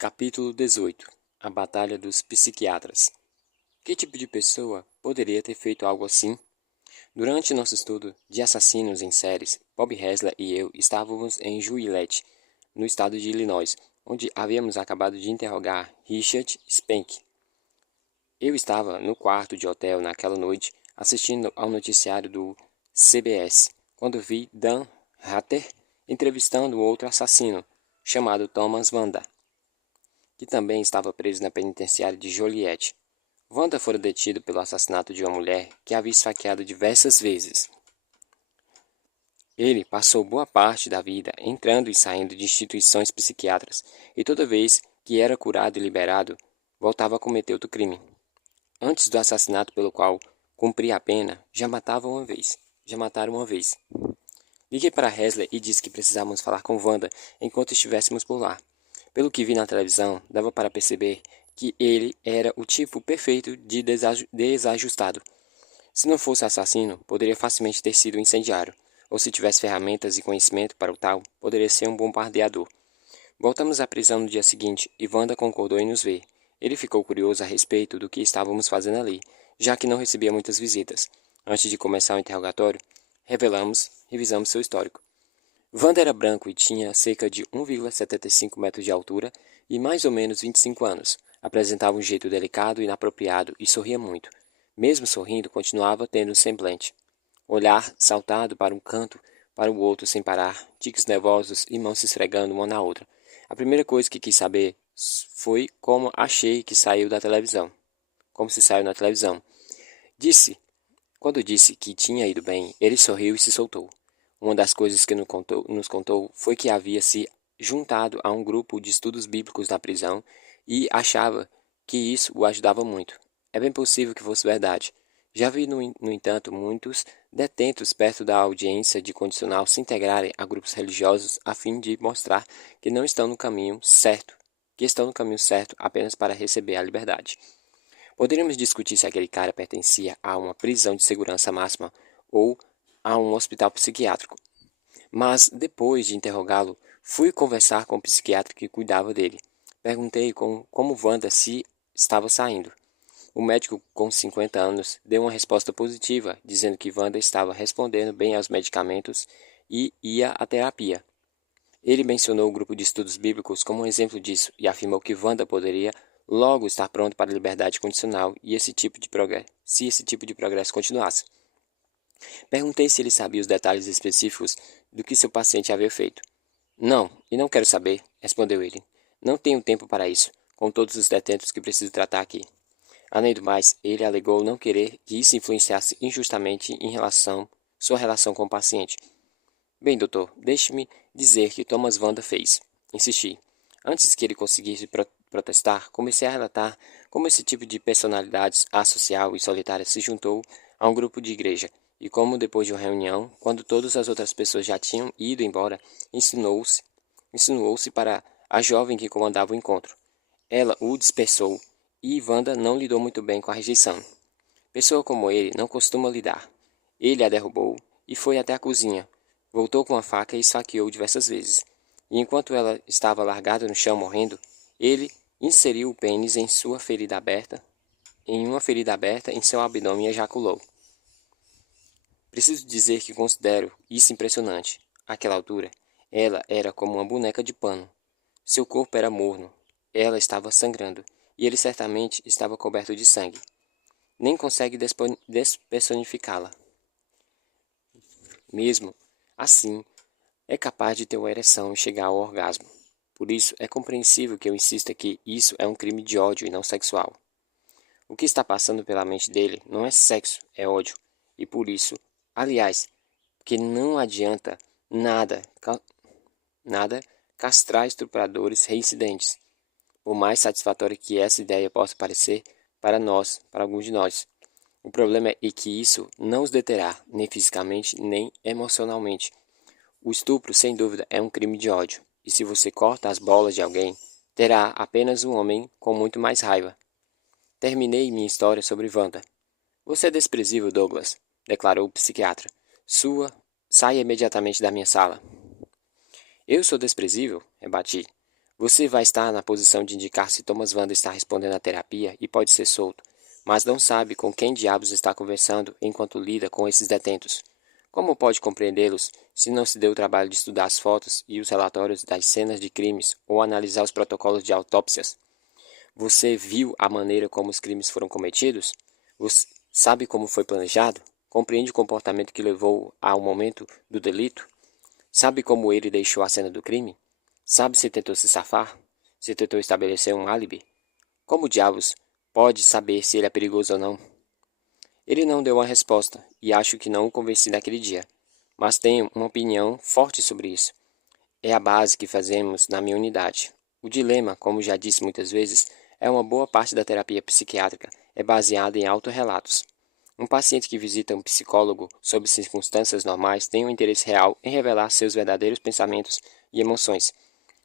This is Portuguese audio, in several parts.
Capítulo 18. A Batalha dos Psiquiatras. Que tipo de pessoa poderia ter feito algo assim? Durante nosso estudo de assassinos em séries, Bob Hessler e eu estávamos em Juliette, no estado de Illinois, onde havíamos acabado de interrogar Richard Spank. Eu estava no quarto de hotel naquela noite, assistindo ao noticiário do CBS, quando vi Dan Rather entrevistando outro assassino, chamado Thomas Wanda, que também estava preso na penitenciária de Joliet. Wanda fora detido pelo assassinato de uma mulher que havia esfaqueado diversas vezes. Ele passou boa parte da vida entrando e saindo de instituições psiquiátricas, e toda vez que era curado e liberado, voltava a cometer outro crime. Antes do assassinato pelo qual cumpria a pena, já mataram uma vez. Liguei para Hessler e disse que precisávamos falar com Wanda enquanto estivéssemos por lá. Pelo que vi na televisão, dava para perceber que ele era o tipo perfeito de desajustado. Se não fosse assassino, poderia facilmente ter sido um incendiário, ou se tivesse ferramentas e conhecimento para o tal, poderia ser um bombardeador. Voltamos à prisão no dia seguinte e Wanda concordou em nos ver. Ele ficou curioso a respeito do que estávamos fazendo ali, já que não recebia muitas visitas. Antes de começar o interrogatório, revisamos seu histórico. Wanda era branco e tinha cerca de 1,75 metros de altura e mais ou menos 25 anos. Apresentava um jeito delicado e inapropriado e sorria muito. Mesmo sorrindo, continuava tendo um semblante. Olhar saltado para um canto, para o outro sem parar, tiques nervosos e mãos se esfregando uma na outra. A primeira coisa que quis saber foi como achei que saiu da televisão. Como se saiu na televisão. Quando disse que tinha ido bem, ele sorriu e se soltou. Uma das coisas que nos contou foi que havia se juntado a um grupo de estudos bíblicos na prisão e achava que isso o ajudava muito. É bem possível que fosse verdade. Já vi, no entanto, muitos detentos perto da audiência de condicional se integrarem a grupos religiosos a fim de mostrar que não estão no caminho certo, que estão no caminho certo apenas para receber a liberdade. Poderíamos discutir se aquele cara pertencia a uma prisão de segurança máxima ou a um hospital psiquiátrico. Mas, depois de interrogá-lo, fui conversar com o psiquiatra que cuidava dele. Perguntei como Wanda se estava saindo. O médico, com 50 anos, deu uma resposta positiva, dizendo que Wanda estava respondendo bem aos medicamentos e ia à terapia. Ele mencionou o grupo de estudos bíblicos como um exemplo disso e afirmou que Wanda poderia logo estar pronto para a liberdade condicional e se esse tipo de progresso continuasse. Perguntei se ele sabia os detalhes específicos do que seu paciente havia feito. Não, e não quero saber, respondeu ele. Não tenho tempo para isso, com todos os detentos que preciso tratar aqui. Além do mais, ele alegou não querer que isso influenciasse injustamente sua relação com o paciente. Bem, doutor, deixe-me dizer que Thomas Wanda fez. Insisti. Antes que ele conseguisse protestar, comecei a relatar como esse tipo de personalidade associal e solitária se juntou a um grupo de igreja, e como, depois de uma reunião, quando todas as outras pessoas já tinham ido embora, insinuou-se para a jovem que comandava o encontro. Ela o dispersou, e Wanda não lidou muito bem com a rejeição. Pessoa como ele não costuma lidar. Ele a derrubou e foi até a cozinha. Voltou com a faca e esfaqueou diversas vezes. E enquanto ela estava largada no chão morrendo, ele inseriu o pênis em uma ferida aberta em seu abdômen e ejaculou. Preciso dizer que considero isso impressionante. Àquela altura, ela era como uma boneca de pano. Seu corpo era morno, ela estava sangrando, e ele certamente estava coberto de sangue. Nem consegue despersonificá-la. Mesmo assim, é capaz de ter uma ereção e chegar ao orgasmo. Por isso, é compreensível que eu insista que isso é um crime de ódio e não sexual. O que está passando pela mente dele não é sexo, é ódio. E por isso, aliás, que não adianta nada castrar estupradores reincidentes, por mais satisfatória que essa ideia possa parecer para alguns de nós. O problema é que isso não os deterá, nem fisicamente, nem emocionalmente. O estupro, sem dúvida, é um crime de ódio, e se você corta as bolas de alguém, terá apenas um homem com muito mais raiva. Terminei minha história sobre Wanda. Você é desprezível, Douglas, declarou o psiquiatra. Saia imediatamente da minha sala. Eu sou desprezível? Rebati. Você vai estar na posição de indicar se Thomas Wanda está respondendo à terapia e pode ser solto, mas não sabe com quem diabos está conversando enquanto lida com esses detentos. Como pode compreendê-los se não se deu o trabalho de estudar as fotos e os relatórios das cenas de crimes ou analisar os protocolos de autópsias? Você viu a maneira como os crimes foram cometidos? Você sabe como foi planejado? Compreende o comportamento que levou ao momento do delito? Sabe como ele deixou a cena do crime? Sabe se tentou se safar? Se tentou estabelecer um álibi? Como diabos pode saber se ele é perigoso ou não? Ele não deu uma resposta e acho que não o convenci naquele dia, mas tenho uma opinião forte sobre isso. É a base que fazemos na minha unidade. O dilema, como já disse muitas vezes, é uma boa parte da terapia psiquiátrica, é baseada em autorrelatos. Um paciente que visita um psicólogo sob circunstâncias normais tem um interesse real em revelar seus verdadeiros pensamentos e emoções,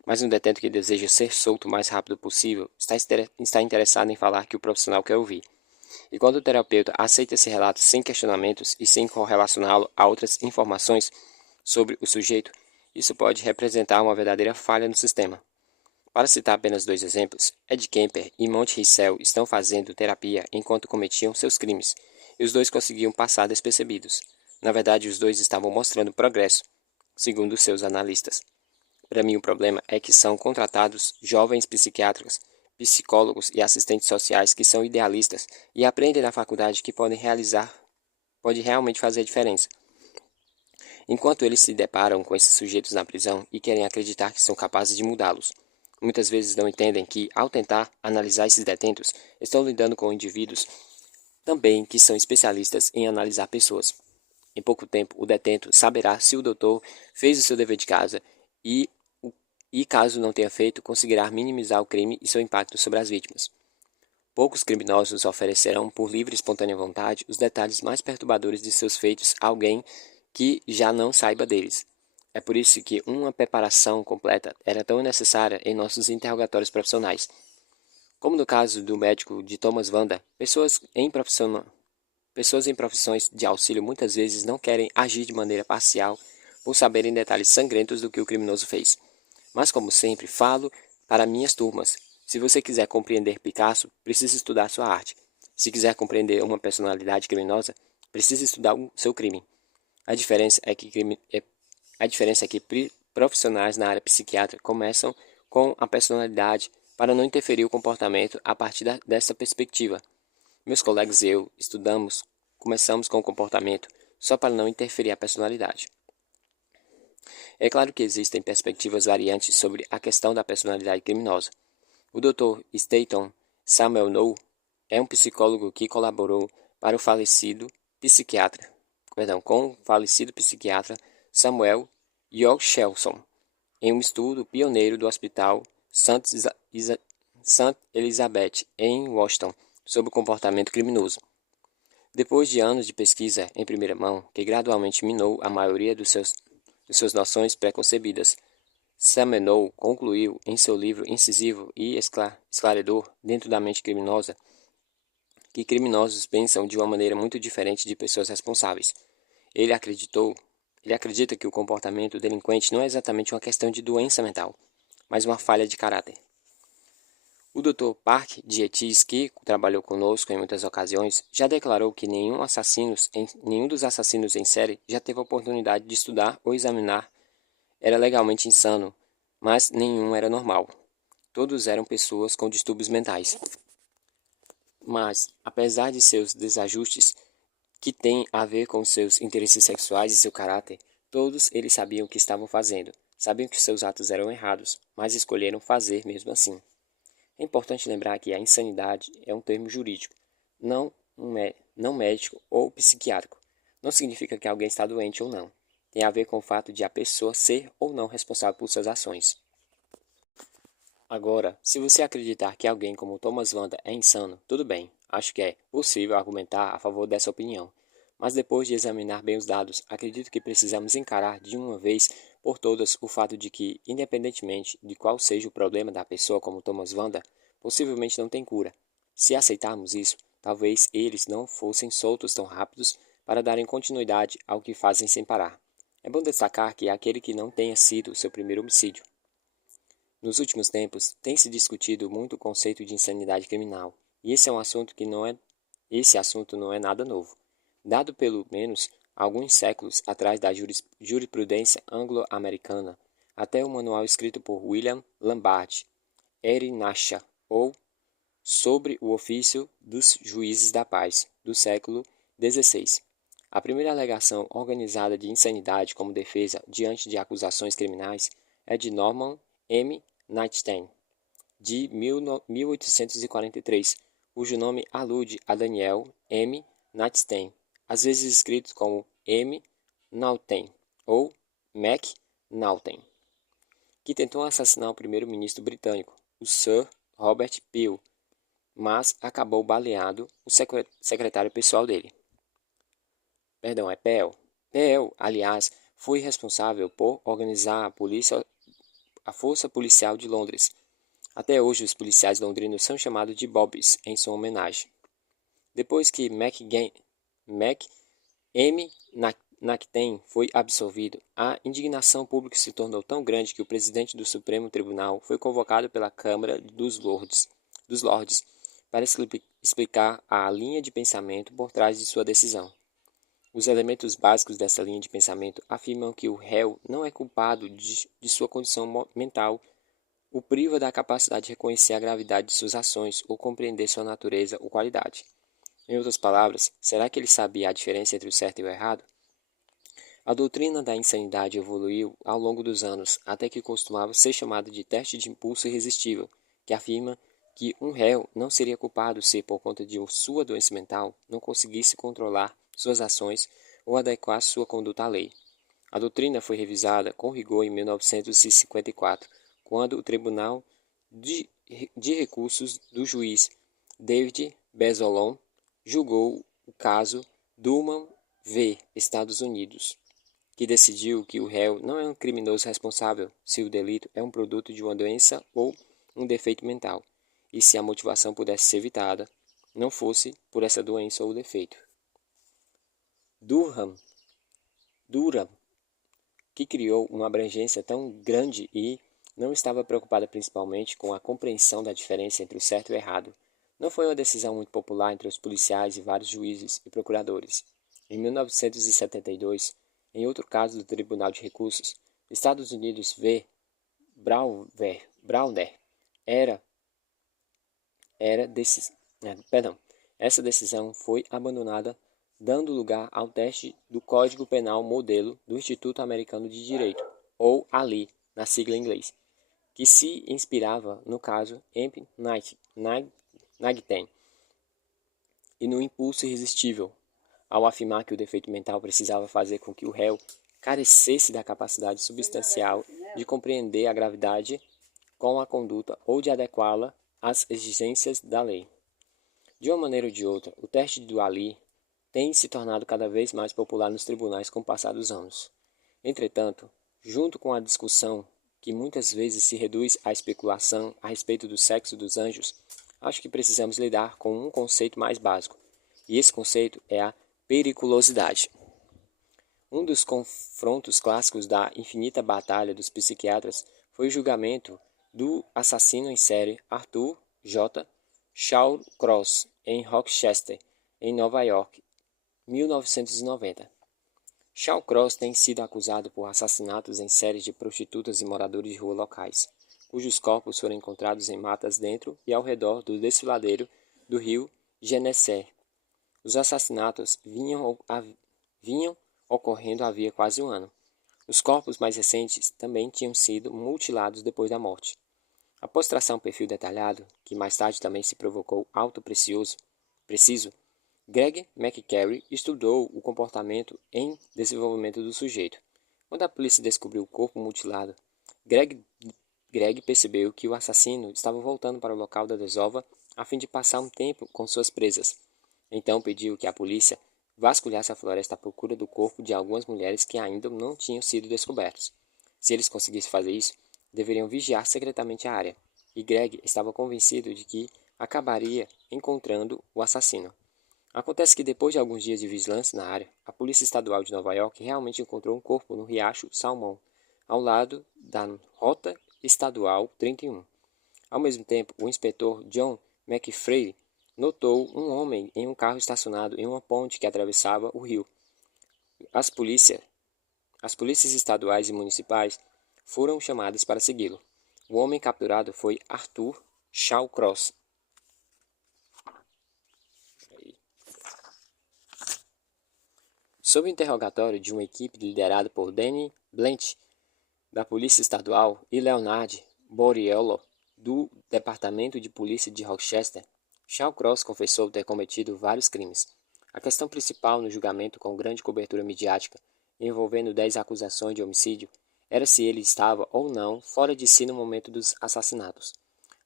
mas um detento que deseja ser solto o mais rápido possível está interessado em falar que o profissional quer ouvir. E quando o terapeuta aceita esse relato sem questionamentos e sem correlacioná-lo a outras informações sobre o sujeito, isso pode representar uma verdadeira falha no sistema. Para citar apenas dois exemplos, Ed Kemper e Monty Hissel estão fazendo terapia enquanto cometiam seus crimes, e os dois conseguiam passar despercebidos. Na verdade, os dois estavam mostrando progresso, segundo seus analistas. Para mim, o problema é que são contratados jovens psiquiatras, psicólogos e assistentes sociais que são idealistas e aprendem na faculdade que pode realmente fazer a diferença. Enquanto eles se deparam com esses sujeitos na prisão e querem acreditar que são capazes de mudá-los, muitas vezes não entendem que, ao tentar analisar esses detentos, estão lidando com indivíduos também que são especialistas em analisar pessoas. Em pouco tempo, o detento saberá se o doutor fez o seu dever de casa e, caso não tenha feito, conseguirá minimizar o crime e seu impacto sobre as vítimas. Poucos criminosos oferecerão, por livre e espontânea vontade, os detalhes mais perturbadores de seus feitos a alguém que já não saiba deles. É por isso que uma preparação completa era tão necessária em nossos interrogatórios profissionais. Como no caso do médico de Thomas Wanda, pessoas em profissões de auxílio muitas vezes não querem agir de maneira parcial por saberem detalhes sangrentos do que o criminoso fez. Mas, como sempre, falo para minhas turmas. Se você quiser compreender Picasso, precisa estudar sua arte. Se quiser compreender uma personalidade criminosa, precisa estudar o seu crime. A diferença é que profissionais na área psiquiátrica começam com a personalidade para não interferir o comportamento a partir dessa perspectiva. Meus colegas e eu começamos com o comportamento só para não interferir a personalidade. É claro que existem perspectivas variantes sobre a questão da personalidade criminosa. O Dr. Stanton Samuel Noe é um psicólogo que colaborou para com o falecido psiquiatra Samuel Yorkshire em um estudo pioneiro do Hospital St. Elizabeth, em Washington, sobre o comportamento criminoso. Depois de anos de pesquisa em primeira mão, que gradualmente minou a maioria de suas noções preconcebidas, Samuel concluiu em seu livro incisivo e esclarecedor Dentro da Mente Criminosa que criminosos pensam de uma maneira muito diferente de pessoas responsáveis. Ele acredita que o comportamento delinquente não é exatamente uma questão de doença mental, mas uma falha de caráter. O Dr. Park Dietis, que trabalhou conosco em muitas ocasiões, já declarou que nenhum dos assassinos em série já teve a oportunidade de estudar ou examinar era legalmente insano, mas nenhum era normal. Todos eram pessoas com distúrbios mentais. Mas, apesar de seus desajustes, que têm a ver com seus interesses sexuais e seu caráter, todos eles sabiam o que estavam fazendo, sabiam que seus atos eram errados, mas escolheram fazer mesmo assim. É importante lembrar que a insanidade é um termo jurídico, não médico ou psiquiátrico. Não significa que alguém está doente ou não. Tem a ver com o fato de a pessoa ser ou não responsável por suas ações. Agora, se você acreditar que alguém como Thomas Wanda é insano, tudo bem, acho que é possível argumentar a favor dessa opinião. Mas depois de examinar bem os dados, acredito que precisamos encarar de uma vez por todas o fato de que, independentemente de qual seja o problema da pessoa como Thomas Wanda, possivelmente não tem cura. Se aceitarmos isso, talvez eles não fossem soltos tão rápidos para darem continuidade ao que fazem sem parar. É bom destacar que é aquele que não tenha sido seu primeiro homicídio. Nos últimos tempos, tem se discutido muito o conceito de insanidade criminal, e esse assunto não é nada novo, dado pelo menos alguns séculos atrás da jurisprudência anglo-americana, até o manual escrito por William Lambert, Eri Nasha, ou Sobre o Ofício dos Juízes da Paz, do século XVI. A primeira alegação organizada de insanidade como defesa diante de acusações criminais é de Norman M. Knighten, de 1843, cujo nome alude a Daniel M. Knighten, às vezes escrito como M. Nauten ou Mac Nauten, que tentou assassinar o primeiro-ministro britânico, o Sir Robert Peel, mas acabou baleado o secretário pessoal dele. Perdão, é Peel. Peel, aliás, foi responsável por organizar a Força Policial de Londres. Até hoje, os policiais londrinos são chamados de Bobbies, em sua homenagem. Depois que M. Knighten foi absolvido, a indignação pública se tornou tão grande que o presidente do Supremo Tribunal foi convocado pela Câmara dos Lordes para explicar a linha de pensamento por trás de sua decisão. Os elementos básicos dessa linha de pensamento afirmam que o réu não é culpado de sua condição mental, o priva da capacidade de reconhecer a gravidade de suas ações ou compreender sua natureza ou qualidade. Em outras palavras, será que ele sabia a diferença entre o certo e o errado? A doutrina da insanidade evoluiu ao longo dos anos até que costumava ser chamada de teste de impulso irresistível, que afirma que um réu não seria culpado se, por conta de sua doença mental, não conseguisse controlar suas ações ou adequar sua conduta à lei. A doutrina foi revisada com rigor em 1954, quando o Tribunal de Recursos do juiz David Bezolon julgou o caso Durham v. Estados Unidos, que decidiu que o réu não é um criminoso responsável se o delito é um produto de uma doença ou um defeito mental, e se a motivação pudesse ser evitada, não fosse por essa doença ou defeito. Durham, que criou uma abrangência tão grande e não estava preocupada principalmente com a compreensão da diferença entre o certo e o errado, não foi uma decisão muito popular entre os policiais e vários juízes e procuradores. Em 1972, em outro caso do Tribunal de Recursos, Estados Unidos v. Browner, essa decisão foi abandonada, dando lugar ao teste do Código Penal Modelo do Instituto Americano de Direito, ou ALI, na sigla em inglês, que se inspirava no caso M. Knighten e no impulso irresistível, ao afirmar que o defeito mental precisava fazer com que o réu carecesse da capacidade substancial de compreender a gravidade com a conduta ou de adequá-la às exigências da lei. De uma maneira ou de outra, o teste do Ali tem se tornado cada vez mais popular nos tribunais com o passar dos anos. Entretanto, junto com a discussão que muitas vezes se reduz à especulação a respeito do sexo dos anjos, acho que precisamos lidar com um conceito mais básico, e esse conceito é a periculosidade. Um dos confrontos clássicos da infinita batalha dos psiquiatras foi o julgamento do assassino em série Arthur J. Shawcross em Rochester, em Nova York, 1990. Shawcross tem sido acusado por assassinatos em séries de prostitutas e moradores de rua locais, cujos corpos foram encontrados em matas dentro e ao redor do desfiladeiro do rio Genessee. Os assassinatos vinham ocorrendo havia quase um ano. Os corpos mais recentes também tinham sido mutilados depois da morte. Após traçar um perfil detalhado, que mais tarde também se provocou preciso, Greg McCary estudou o comportamento em desenvolvimento do sujeito. Quando a polícia descobriu o corpo mutilado, Greg percebeu que o assassino estava voltando para o local da desova a fim de passar um tempo com suas presas. Então pediu que a polícia vasculhasse a floresta à procura do corpo de algumas mulheres que ainda não tinham sido descobertos. Se eles conseguissem fazer isso, deveriam vigiar secretamente a área, e Greg estava convencido de que acabaria encontrando o assassino. Acontece que depois de alguns dias de vigilância na área, a Polícia Estadual de Nova York realmente encontrou um corpo no riacho Salmão, ao lado da rota Estadual 31. Ao mesmo tempo, o inspetor John McFrey notou um homem em um carro estacionado em uma ponte que atravessava o rio. As polícias estaduais e municipais foram chamadas para segui-lo. O homem capturado foi Arthur Shawcross. Sob o interrogatório de uma equipe liderada por Danny Blanch, da Polícia Estadual, e Leonard Borriello, do Departamento de Polícia de Rochester, Shawcross confessou ter cometido vários crimes. A questão principal no julgamento, com grande cobertura midiática, envolvendo 10 acusações de homicídio, era se ele estava ou não fora de si no momento dos assassinatos.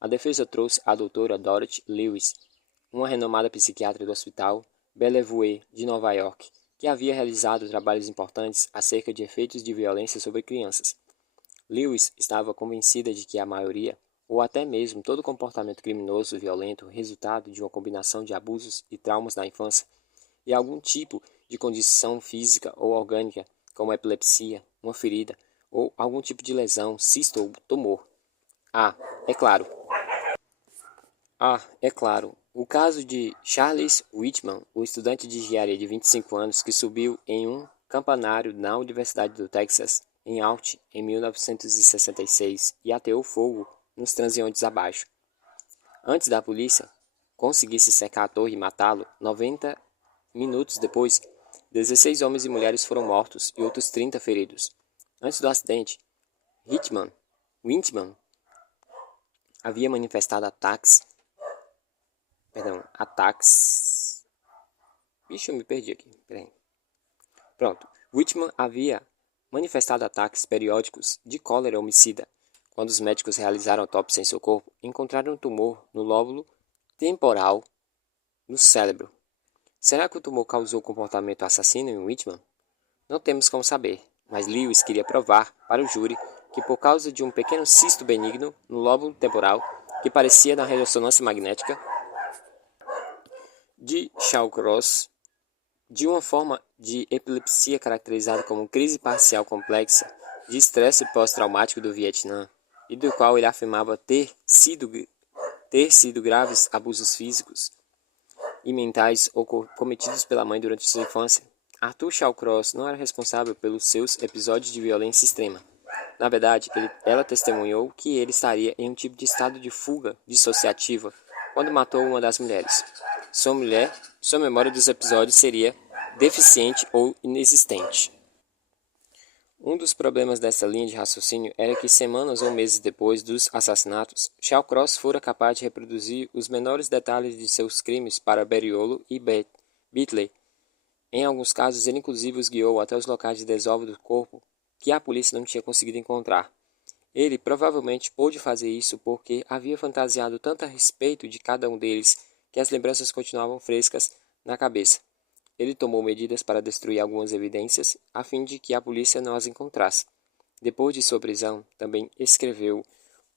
A defesa trouxe a doutora Dorothy Lewis, uma renomada psiquiatra do Hospital Bellevue de Nova York, que havia realizado trabalhos importantes acerca de efeitos de violência sobre crianças. Lewis estava convencida de que a maioria, ou até mesmo todo comportamento criminoso violento, resultado de uma combinação de abusos e traumas na infância, e algum tipo de condição física ou orgânica, como epilepsia, uma ferida, ou algum tipo de lesão, cisto ou tumor. É claro, o caso de Charles Whitman, o estudante de engenharia de 25 anos que subiu em um campanário na Universidade do Texas, em Austin, em 1966, e ateou fogo nos transeuntes abaixo. Antes da polícia conseguisse secar a torre e matá-lo, 90 minutos depois, 16 homens e mulheres foram mortos e outros 30 feridos. Antes do acidente, Whitman havia manifestado ataques. Bicho, eu me perdi aqui. Pronto. Whitman havia manifestado ataques periódicos de cólera homicida. Quando os médicos realizaram autópsia em seu corpo, encontraram um tumor no lóbulo temporal no cérebro. Será que o tumor causou comportamento assassino em Whitman? Não temos como saber, mas Lewis queria provar para o júri que por causa de um pequeno cisto benigno no lóbulo temporal, que parecia na ressonância magnética de Shawcross, de uma forma de epilepsia caracterizada como crise parcial complexa de estresse pós-traumático do Vietnã, e do qual ele afirmava ter sido graves abusos físicos e mentais cometidos pela mãe durante sua infância, Arthur Shawcross não era responsável pelos seus episódios de violência extrema. Na verdade, ela testemunhou que ele estaria em um tipo de estado de fuga dissociativa quando matou uma das mulheres. Sua memória dos episódios seria deficiente ou inexistente. Um dos problemas dessa linha de raciocínio era que semanas ou meses depois dos assassinatos, Shawcross fora capaz de reproduzir os menores detalhes de seus crimes para Berriolo e Beatley. Em alguns casos, ele inclusive os guiou até os locais de desova do corpo que a polícia não tinha conseguido encontrar. Ele provavelmente pôde fazer isso porque havia fantasiado tanto a respeito de cada um deles que as lembranças continuavam frescas na cabeça. Ele tomou medidas para destruir algumas evidências, a fim de que a polícia não as encontrasse. Depois de sua prisão, também escreveu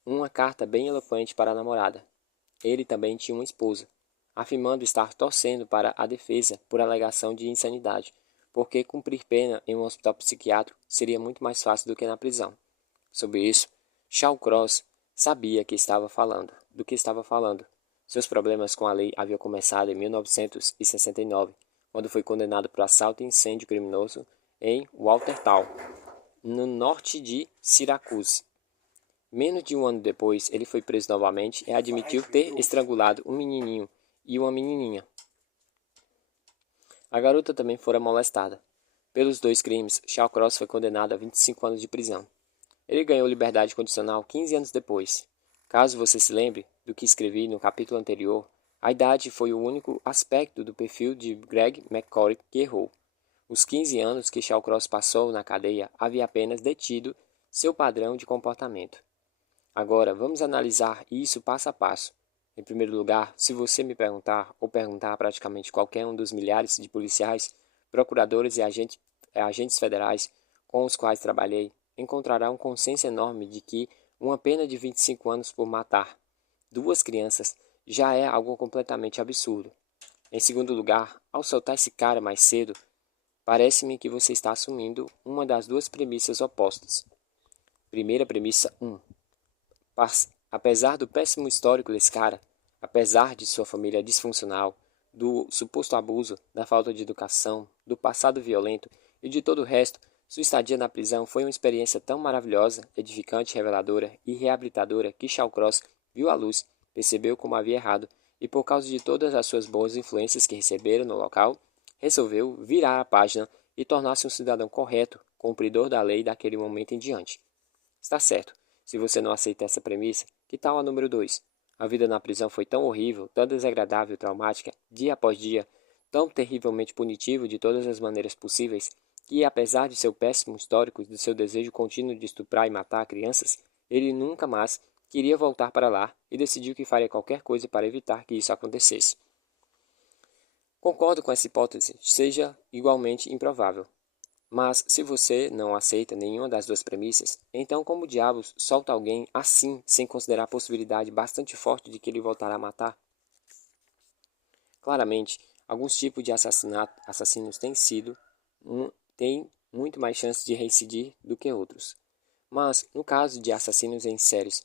uma carta bem eloquente para a namorada. Ele também tinha uma esposa, afirmando estar torcendo para a defesa por alegação de insanidade, porque cumprir pena em um hospital psiquiátrico seria muito mais fácil do que na prisão. Sobre isso, Shawcross sabia do que estava falando. Seus problemas com a lei haviam começado em 1969, quando foi condenado por assalto e incêndio criminoso em Waltertown, no norte de Syracuse. Menos de um ano depois, ele foi preso novamente e admitiu ter estrangulado um menininho e uma menininha. A garota também fora molestada. Pelos 2 crimes, Shawcross foi condenado a 25 anos de prisão. Ele ganhou liberdade condicional 15 anos depois. Caso você se lembre do que escrevi no capítulo anterior, a idade foi o único aspecto do perfil de Greg McCorrick que errou. Os 15 anos que Shawcross passou na cadeia havia apenas detido seu padrão de comportamento. Agora, vamos analisar isso passo a passo. Em primeiro lugar, se você me perguntar, ou perguntar a praticamente qualquer um dos milhares de policiais, procuradores e agentes federais com os quais trabalhei, encontrará um consenso enorme de que uma pena de 25 anos por matar 2 crianças já é algo completamente absurdo. Em segundo lugar, ao soltar esse cara mais cedo, parece-me que você está assumindo uma das 2 premissas opostas. Primeira premissa 1. Apesar do péssimo histórico desse cara, apesar de sua família disfuncional, do suposto abuso, da falta de educação, do passado violento e de todo o resto, sua estadia na prisão foi uma experiência tão maravilhosa, edificante, reveladora e reabilitadora que Shawcross viu a luz, percebeu como havia errado e, por causa de todas as suas boas influências que recebera no local, resolveu virar a página e tornar-se um cidadão correto, cumpridor da lei daquele momento em diante. Está certo. Se você não aceita essa premissa, que tal a número 2? A vida na prisão foi tão horrível, tão desagradável e traumática, dia após dia, tão terrivelmente punitivo de todas as maneiras possíveis, que, apesar de seu péssimo histórico e do seu desejo contínuo de estuprar e matar crianças, ele nunca mais queria voltar para lá e decidiu que faria qualquer coisa para evitar que isso acontecesse. Concordo com essa hipótese, seja igualmente improvável. Mas, se você não aceita nenhuma das duas premissas, então como diabos solta alguém assim, sem considerar a possibilidade bastante forte de que ele voltará a matar? Claramente, alguns tipos de assassinos têm muito mais chance de reincidir do que outros. Mas, no caso de assassinos em séries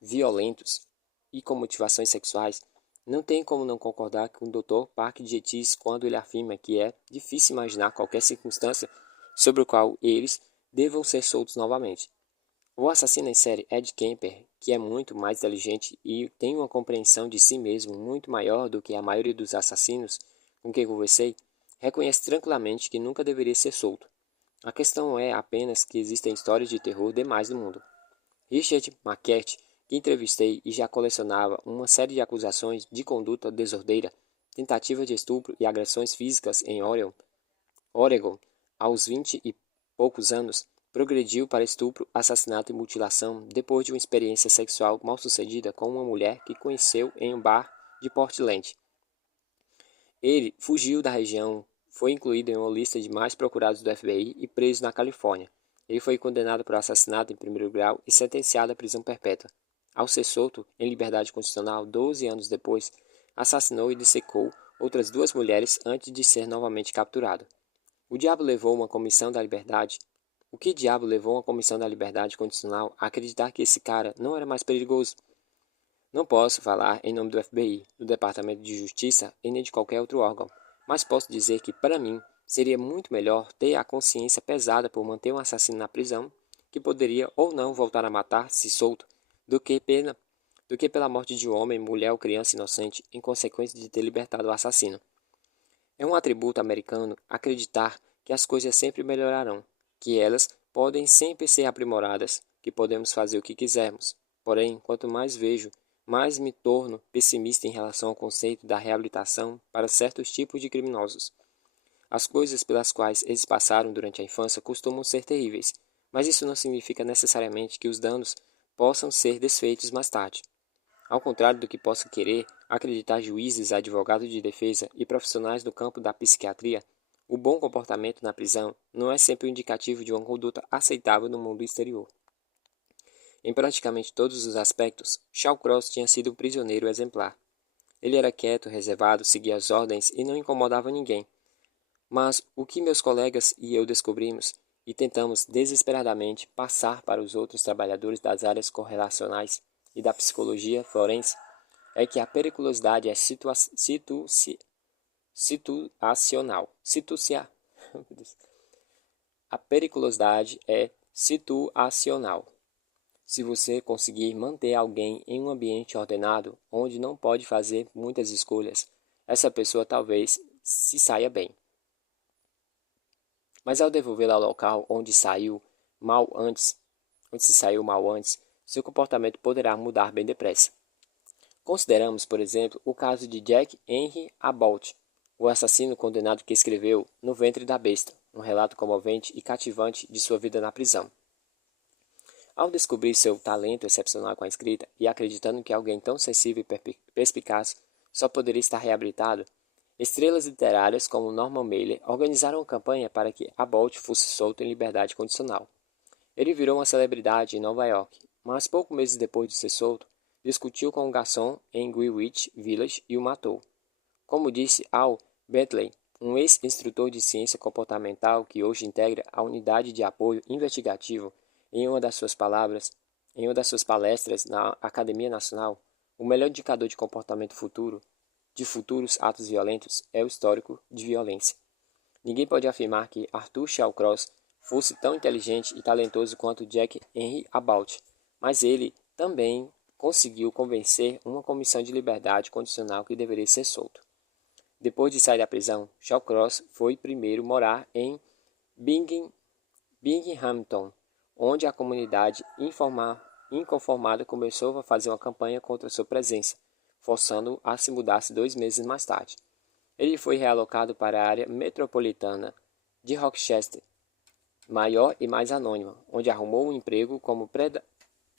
violentos e com motivações sexuais, não tem como não concordar com o Dr. Park Jetis quando ele afirma que é difícil imaginar qualquer circunstância sobre o qual eles devam ser soltos novamente. O assassino em série Ed Kemper, que é muito mais inteligente e tem uma compreensão de si mesmo muito maior do que a maioria dos assassinos com quem conversei, reconhece tranquilamente que nunca deveria ser solto. A questão é apenas que existem histórias de terror demais no mundo. Richard Marquette, que entrevistei e já colecionava uma série de acusações de conduta desordeira, tentativa de estupro e agressões físicas em Oregon, aos 20 e poucos anos, progrediu para estupro, assassinato e mutilação depois de uma experiência sexual mal-sucedida com uma mulher que conheceu em um bar de Portland. Ele fugiu da região, foi incluído em uma lista de mais procurados do FBI e preso na Califórnia. Ele foi condenado por assassinato em primeiro grau e sentenciado à prisão perpétua. Ao ser solto, em liberdade condicional 12 anos depois, assassinou e dissecou outras duas mulheres antes de ser novamente capturado. O que diabo levou uma comissão da liberdade condicional a acreditar que esse cara não era mais perigoso? Não posso falar em nome do FBI, do Departamento de Justiça e nem de qualquer outro órgão, mas posso dizer que, para mim, seria muito melhor ter a consciência pesada por manter um assassino na prisão, que poderia ou não voltar a matar se solto, do que pela morte de um homem, mulher ou criança inocente em consequência de ter libertado o assassino. É um atributo americano acreditar que as coisas sempre melhorarão, que elas podem sempre ser aprimoradas, que podemos fazer o que quisermos. Porém, quanto mais vejo, mais me torno pessimista em relação ao conceito da reabilitação para certos tipos de criminosos. As coisas pelas quais eles passaram durante a infância costumam ser terríveis, mas isso não significa necessariamente que os danos possam ser desfeitos mais tarde. Ao contrário do que possa querer acreditar juízes, advogados de defesa e profissionais do campo da psiquiatria, o bom comportamento na prisão não é sempre um indicativo de uma conduta aceitável no mundo exterior. Em praticamente todos os aspectos, Shawcross tinha sido um prisioneiro exemplar. Ele era quieto, reservado, seguia as ordens e não incomodava ninguém. Mas o que meus colegas e eu descobrimos, e tentamos desesperadamente passar para os outros trabalhadores das áreas correlacionais e da psicologia forense, é que a periculosidade é situacional. A periculosidade é situacional. Se você conseguir manter alguém em um ambiente ordenado, onde não pode fazer muitas escolhas, essa pessoa talvez se saia bem. Mas ao devolvê-la ao local onde se saiu mal antes, seu comportamento poderá mudar bem depressa. Consideramos, por exemplo, o caso de Jack Henry Abbott, o assassino condenado que escreveu No Ventre da Besta, um relato comovente e cativante de sua vida na prisão. Ao descobrir seu talento excepcional com a escrita e acreditando que alguém tão sensível e perspicaz só poderia estar reabilitado, estrelas literárias como Norman Mailer organizaram uma campanha para que Abbott fosse solto em liberdade condicional. Ele virou uma celebridade em Nova York, mas poucos meses depois de ser solto, discutiu com um garçom em Greenwich Village e o matou. Como disse Al Bentley, um ex-instrutor de ciência comportamental que hoje integra a unidade de apoio investigativo, em uma das suas palavras, em uma das suas palestras na Academia Nacional, o melhor indicador de comportamento futuro, de futuros atos violentos, é o histórico de violência. Ninguém pode afirmar que Arthur Shawcross fosse tão inteligente e talentoso quanto Jack Henry Abbott, mas ele também conseguiu convencer uma comissão de liberdade condicional que deveria ser solto. Depois de sair da prisão, Shawcross foi primeiro morar em Binghamton, onde a comunidade inconformada começou a fazer uma campanha contra sua presença, forçando-o a se mudar-se 2 meses mais tarde. Ele foi realocado para a área metropolitana de Rochester, maior e mais anônima, onde arrumou um emprego como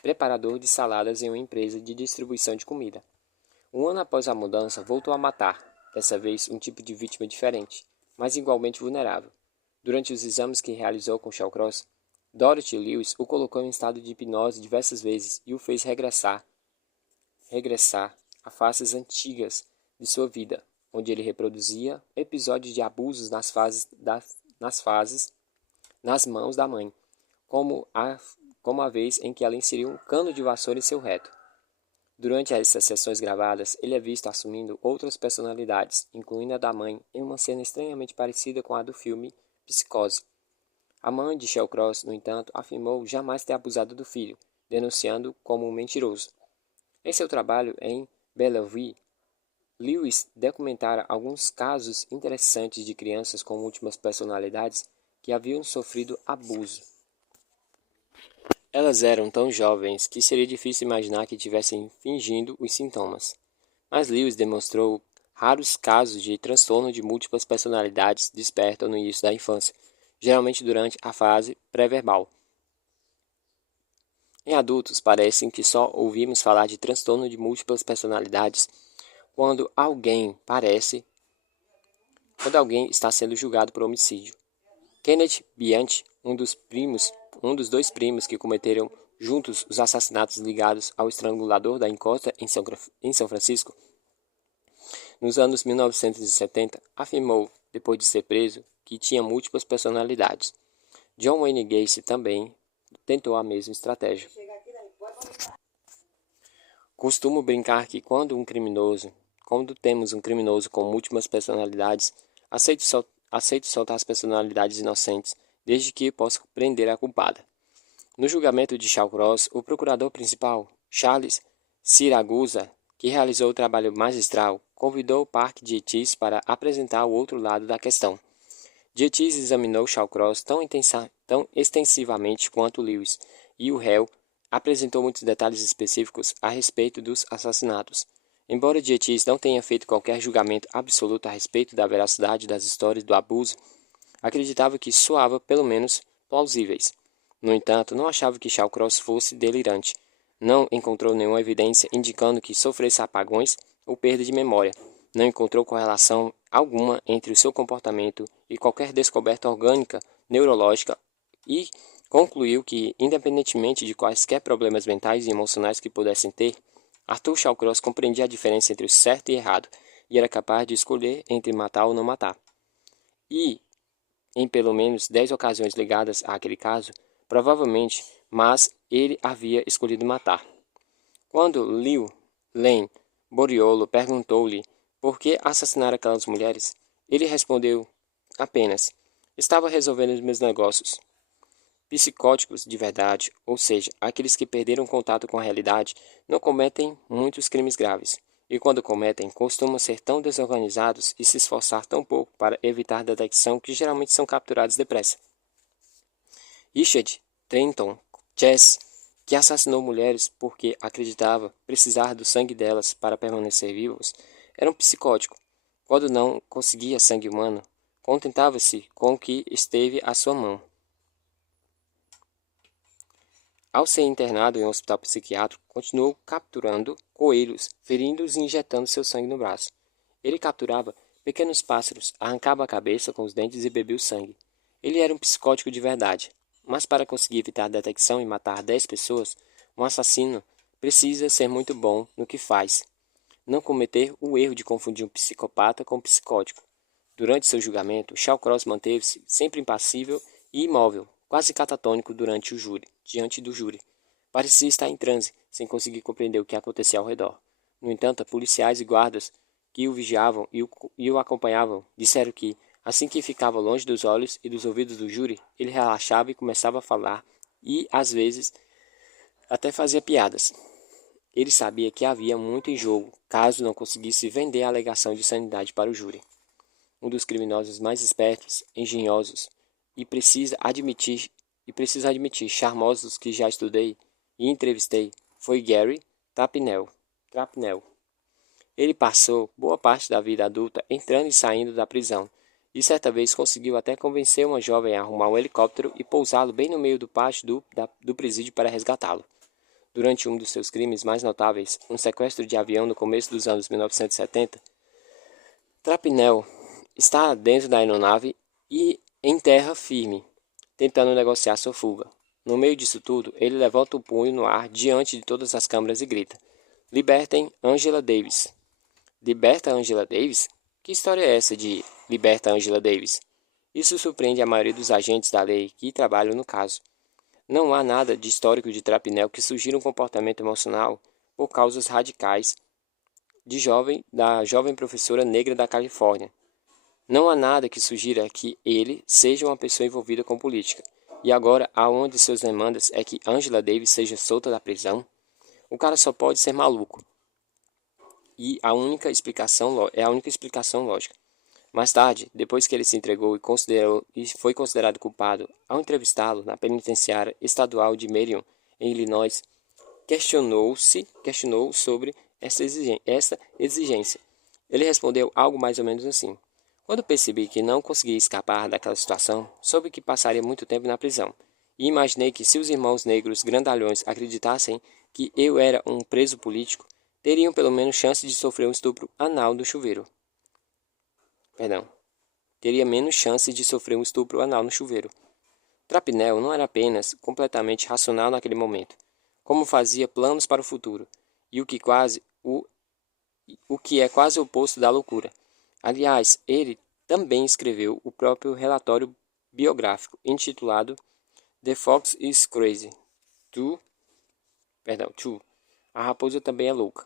preparador de saladas em uma empresa de distribuição de comida. Um ano após a mudança, voltou a matar, dessa vez um tipo de vítima diferente, mas igualmente vulnerável. Durante os exames que realizou com Shawcross, Dorothy Lewis o colocou em estado de hipnose diversas vezes e o fez regressar a fases antigas de sua vida, onde ele reproduzia episódios de abusos nas mãos da mãe, como a vez em que ela inseriu um cano de vassoura em seu reto. Durante essas sessões gravadas, ele é visto assumindo outras personalidades, incluindo a da mãe, em uma cena estranhamente parecida com a do filme Psicose. A mãe de Shawcross, no entanto, afirmou jamais ter abusado do filho, denunciando-o como um mentiroso. Em seu trabalho em Bellevue, Lewis documentara alguns casos interessantes de crianças com múltiplas personalidades que haviam sofrido abuso. Elas eram tão jovens que seria difícil imaginar que estivessem fingindo os sintomas. Mas Lewis demonstrou raros casos de transtorno de múltiplas personalidades despertam no início da infância, geralmente durante a fase pré-verbal. Em adultos, parece que só ouvimos falar de transtorno de múltiplas personalidades quando alguém está sendo julgado por homicídio. Kenneth Bryant, um dos 2 primos que cometeram juntos os assassinatos ligados ao estrangulador da encosta em São Francisco, nos anos 1970, afirmou, depois de ser preso, que tinha múltiplas personalidades. John Wayne Gacy também tentou a mesma estratégia. Costumo brincar que quando temos um criminoso com múltiplas personalidades, aceito soltar as personalidades inocentes, desde que possa prender a culpada. No julgamento de Shawcross, o procurador principal, Charles Siragusa, que realizou o trabalho magistral, convidou Park Dietis para apresentar o outro lado da questão. Dietis examinou Shawcross tão extensivamente quanto Lewis, e o réu apresentou muitos detalhes específicos a respeito dos assassinatos. Embora Dietis não tenha feito qualquer julgamento absoluto a respeito da veracidade das histórias do abuso, acreditava que soava pelo menos plausíveis. No entanto, não achava que Shawcross fosse delirante. Não encontrou nenhuma evidência indicando que sofresse apagões ou perda de memória. Não encontrou correlação alguma entre o seu comportamento e qualquer descoberta orgânica, neurológica, e concluiu que, independentemente de quaisquer problemas mentais e emocionais que pudessem ter, Arthur Shawcross compreendia a diferença entre o certo e errado, e era capaz de escolher entre matar ou não matar. E, em pelo menos 10 ocasiões ligadas àquele caso, provavelmente, mas ele havia escolhido matar. Quando Liu Len Boriolo perguntou-lhe por que assassinar aquelas mulheres, ele respondeu apenas: estava resolvendo os meus negócios. Psicóticos de verdade, ou seja, aqueles que perderam contato com a realidade, não cometem muitos crimes graves, e quando cometem, costumam ser tão desorganizados e se esforçar tão pouco para evitar detecção que geralmente são capturados depressa. Richard Trenton Chess, que assassinou mulheres porque acreditava precisar do sangue delas para permanecer vivos, era um psicótico. Quando não conseguia sangue humano, contentava-se com o que esteve à sua mão. Ao ser internado em um hospital psiquiátrico, continuou capturando coelhos, ferindo-os e injetando seu sangue no braço. Ele capturava pequenos pássaros, arrancava a cabeça com os dentes e bebia o sangue. Ele era um psicótico de verdade, mas para conseguir evitar a detecção e matar 10 pessoas, um assassino precisa ser muito bom no que faz. Não cometer o erro de confundir um psicopata com um psicótico. Durante seu julgamento, Shawcross manteve-se sempre impassível e imóvel, quase catatônico diante do júri. Parecia estar em transe, sem conseguir compreender o que acontecia ao redor. No entanto, policiais e guardas que o vigiavam e o acompanhavam disseram que, assim que ficava longe dos olhos e dos ouvidos do júri, ele relaxava e começava a falar e, às vezes, até fazia piadas. Ele sabia que havia muito em jogo, caso não conseguisse vender a alegação de sanidade para o júri. Um dos criminosos mais espertos, engenhosos preciso admitir, charmosos que já estudei e entrevistei, foi Gary Trapnell. Ele passou boa parte da vida adulta entrando e saindo da prisão, e certa vez conseguiu até convencer uma jovem a arrumar um helicóptero e pousá-lo bem no meio do pátio do presídio para resgatá-lo. Durante um dos seus crimes mais notáveis, um sequestro de avião no começo dos anos 1970, Trapnell está dentro da aeronave e em terra firme, tentando negociar sua fuga. No meio disso tudo, ele levanta o punho no ar diante de todas as câmeras e grita: "Libertem Angela Davis!" Liberta Angela Davis? Que história é essa de Liberta Angela Davis? Isso surpreende a maioria dos agentes da lei que trabalham no caso. Não há nada de histórico de Trapnell que sugira um comportamento emocional por causas radicais da jovem professora negra da Califórnia. Não há nada que sugira que ele seja uma pessoa envolvida com política. E agora, uma de suas demandas é que Angela Davis seja solta da prisão? O cara só pode ser maluco. E a única explicação lógica. Mais tarde, depois que ele se entregou e foi considerado culpado, ao entrevistá-lo na penitenciária estadual de Marion, em Illinois, questionou sobre essa exigência. Ele respondeu algo mais ou menos assim: "Quando percebi que não conseguia escapar daquela situação, soube que passaria muito tempo na prisão, e imaginei que se os irmãos negros grandalhões acreditassem que eu era um preso político, teriam pelo menos chance de sofrer um estupro anal no chuveiro. Teria menos chance de sofrer um estupro anal no chuveiro. Trapnell não era apenas completamente racional naquele momento, como fazia planos para o futuro, e o que é quase o oposto da loucura. Aliás, ele também escreveu o próprio relatório biográfico, intitulado The Fox is Crazy. Too. A raposa também é louca.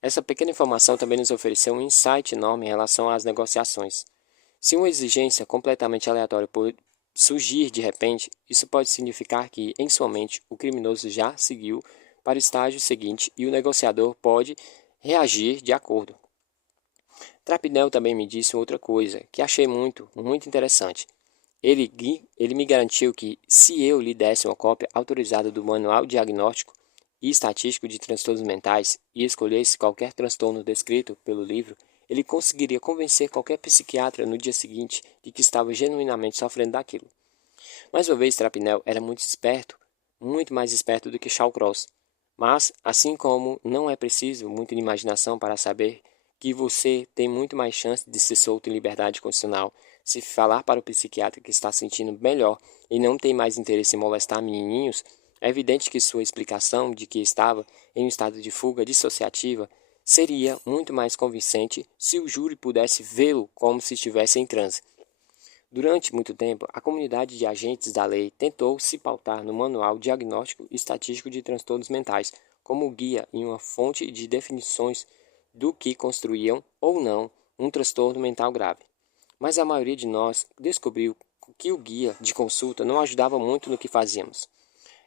Essa pequena informação também nos ofereceu um insight enorme em relação às negociações. Se uma exigência completamente aleatória surgir de repente, isso pode significar que, em sua mente, o criminoso já seguiu para o estágio seguinte e o negociador pode reagir de acordo. Trapnell também me disse outra coisa que achei muito interessante. Ele me garantiu que, se eu lhe desse uma cópia autorizada do Manual Diagnóstico e Estatístico de Transtornos Mentais e escolhesse qualquer transtorno descrito pelo livro, ele conseguiria convencer qualquer psiquiatra no dia seguinte de que estava genuinamente sofrendo daquilo. Mais uma vez, Trapnell era muito esperto, muito mais esperto do que Shawcross. Mas, assim como não é preciso muita imaginação para saber que você tem muito mais chance de ser solto em liberdade condicional se falar para o psiquiatra que está sentindo melhor e não tem mais interesse em molestar menininhos, é evidente que sua explicação de que estava em um estado de fuga dissociativa seria muito mais convincente se o júri pudesse vê-lo como se estivesse em transe. Durante muito tempo, a comunidade de agentes da lei tentou se pautar no Manual Diagnóstico e Estatístico de Transtornos Mentais como guia e uma fonte de definições do que construíam ou não um transtorno mental grave. Mas a maioria de nós descobriu que o guia de consulta não ajudava muito no que fazíamos.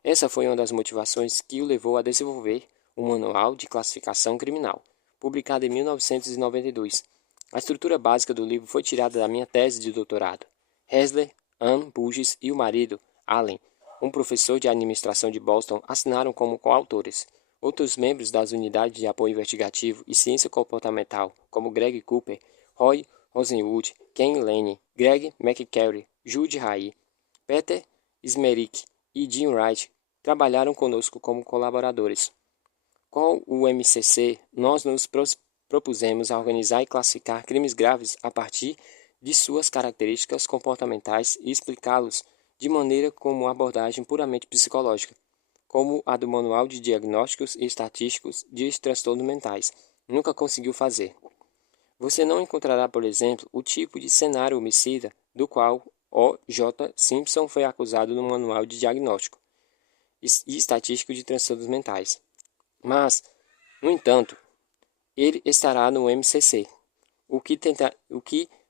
Essa foi uma das motivações que o levou a desenvolver o Manual de Classificação Criminal, publicado em 1992. A estrutura básica do livro foi tirada da minha tese de doutorado. Hessler, Ann Burgess e o marido, Allen, um professor de administração de Boston, assinaram como coautores. Outros membros das unidades de apoio investigativo e ciência comportamental, como Greg Cooper, Roy Rosenwood, Ken Lane, Greg McCary, Jude Rai, Peter Smerick e Jim Wright, trabalharam conosco como colaboradores. Com o MCC, nós nos propusemos a organizar e classificar crimes graves a partir de suas características comportamentais e explicá-los de maneira como uma abordagem puramente psicológica, como a do Manual de Diagnósticos e Estatísticos de Transtornos Mentais nunca conseguiu fazer. Você não encontrará, por exemplo, o tipo de cenário homicida do qual O. J. Simpson foi acusado no Manual de Diagnóstico. e estatístico de transtornos mentais. Mas, no entanto, ele estará no MCC. O que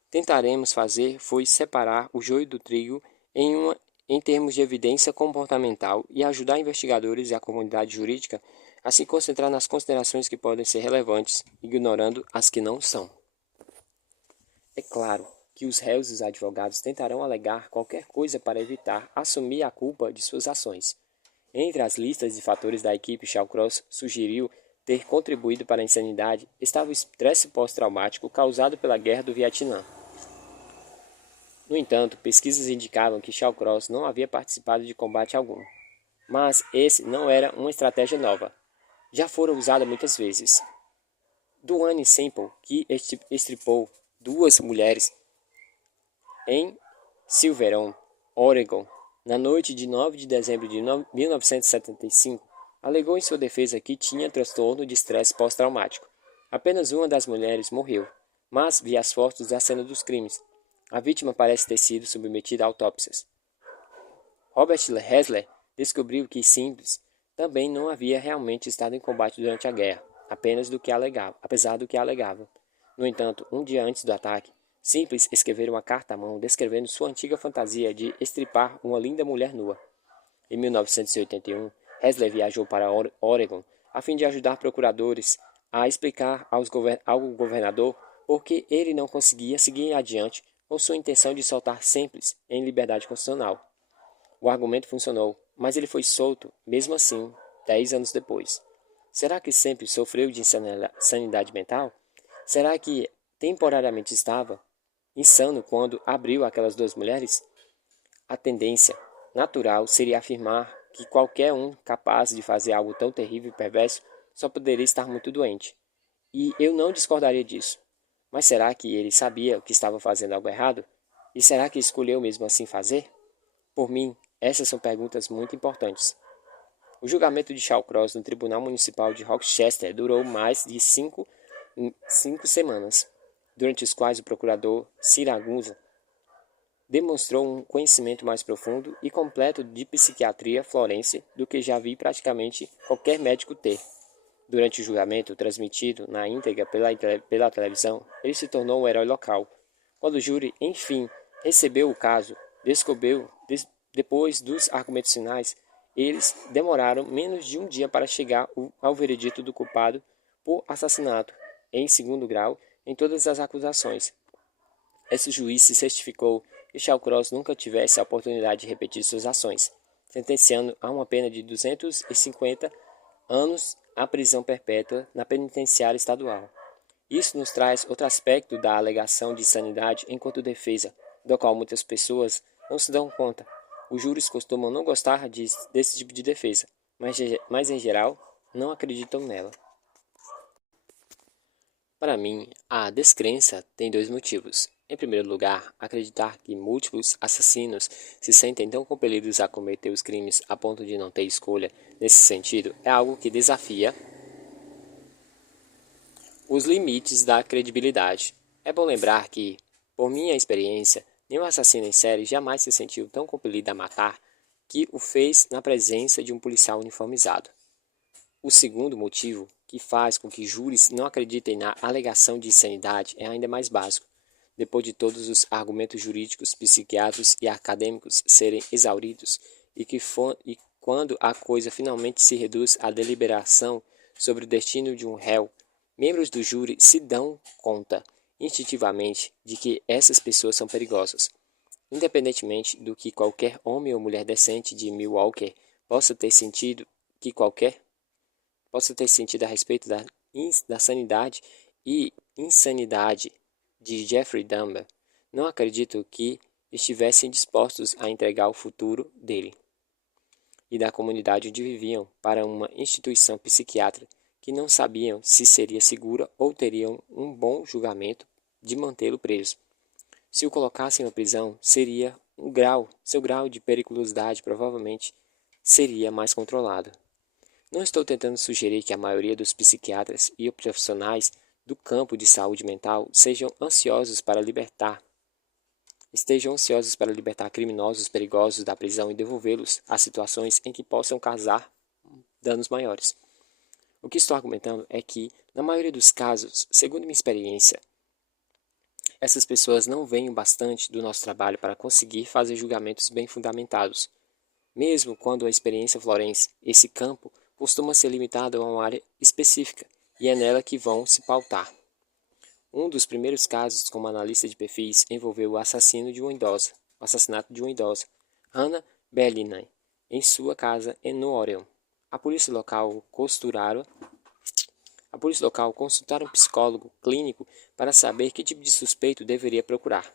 tentaremos fazer foi separar o joio do trigo em termos de evidência comportamental e ajudar investigadores e a comunidade jurídica a se concentrar nas considerações que podem ser relevantes, ignorando as que não são. É claro que os réus e os advogados tentarão alegar qualquer coisa para evitar assumir a culpa de suas ações. Entre as listas de fatores da equipe, Shawcross sugeriu ter contribuído para a insanidade estava o estresse pós-traumático causado pela Guerra do Vietnã. No entanto, pesquisas indicavam que Shawcross não havia participado de combate algum. Mas esse não era uma estratégia nova. Já fora usada muitas vezes. Duane Semple, que estripou 2 mulheres em Silverton, Oregon, na noite de 9 de dezembro de 1975, alegou em sua defesa que tinha transtorno de estresse pós-traumático. Apenas uma das mulheres morreu, mas via as fotos da cena dos crimes. A vítima parece ter sido submetida a autópsias. Robert Hessler descobriu que Simples também não havia realmente estado em combate durante a guerra, apesar do que alegava. No entanto, um dia antes do ataque, Simples escreveu uma carta à mão descrevendo sua antiga fantasia de estripar uma linda mulher nua. Em 1981, Hessler viajou para Oregon a fim de ajudar procuradores a explicar ao governador por que ele não conseguia seguir adiante com sua intenção de soltar Simples em liberdade constitucional. O argumento funcionou, mas ele foi solto, mesmo assim, 10 anos depois. Será que sempre sofreu de insanidade mental? Será que temporariamente estava insano quando abriu aquelas 2 mulheres? A tendência natural seria afirmar que qualquer um capaz de fazer algo tão terrível e perverso só poderia estar muito doente. E eu não discordaria disso. Mas será que ele sabia que estava fazendo algo errado? E será que escolheu mesmo assim fazer? Por mim, essas são perguntas muito importantes. O julgamento de Shawcross no Tribunal Municipal de Rochester durou mais de 5 semanas, durante as quais o procurador Siragusa demonstrou um conhecimento mais profundo e completo de psiquiatria florense do que já vi praticamente qualquer médico ter. Durante o julgamento, transmitido na íntegra pela televisão, ele se tornou um herói local. Quando o júri, enfim, recebeu o caso, depois dos argumentos finais, eles demoraram menos de um dia para chegar ao veredito do culpado por assassinato em 2º grau em todas as acusações. Esse juiz se certificou que Shawcross nunca tivesse a oportunidade de repetir suas ações, sentenciando a uma pena de 250 anos à prisão perpétua na penitenciária estadual. Isso nos traz outro aspecto da alegação de insanidade enquanto defesa, do qual muitas pessoas não se dão conta. Os júris costumam não gostar desse tipo de defesa, mas em geral não acreditam nela. Para mim, a descrença tem 2 motivos. Em primeiro lugar, acreditar que múltiplos assassinos se sentem tão compelidos a cometer os crimes a ponto de não ter escolha nesse sentido é algo que desafia os limites da credibilidade. É bom lembrar que, por minha experiência, nenhum assassino em série jamais se sentiu tão compelido a matar que o fez na presença de um policial uniformizado. O segundo motivo que faz com que júris não acreditem na alegação de insanidade é ainda mais básico. Depois de todos os argumentos jurídicos, psiquiátricos e acadêmicos serem exauridos e quando a coisa finalmente se reduz à deliberação sobre o destino de um réu, membros do júri se dão conta, instintivamente, de que essas pessoas são perigosas. Independentemente do que qualquer homem ou mulher decente de Milwaukee possa ter sentido a respeito da sanidade e insanidade de Jeffrey Dahmer, não acredito que estivessem dispostos a entregar o futuro dele e da comunidade onde viviam para uma instituição psiquiátrica que não sabiam se seria segura ou teriam um bom julgamento de mantê-lo preso. Se o colocassem na prisão, seu grau de periculosidade provavelmente seria mais controlado. Não estou tentando sugerir que a maioria dos psiquiatras e profissionais do campo de saúde mental sejam ansiosos para libertar estejam ansiosos para libertar criminosos perigosos da prisão e devolvê-los a situações em que possam causar danos maiores. O que estou argumentando é que, na maioria dos casos, segundo minha experiência, essas pessoas não veem o bastante do nosso trabalho para conseguir fazer julgamentos bem fundamentados. Mesmo quando a experiência floresce, esse campo costuma ser limitado a uma área específica e é nela que vão se pautar. Um dos primeiros casos como analista de perfis envolveu o assassinato de uma idosa, Hannah Berliner, em sua casa no Oregon. A polícia local consultaram um psicólogo clínico para saber que tipo de suspeito deveria procurar.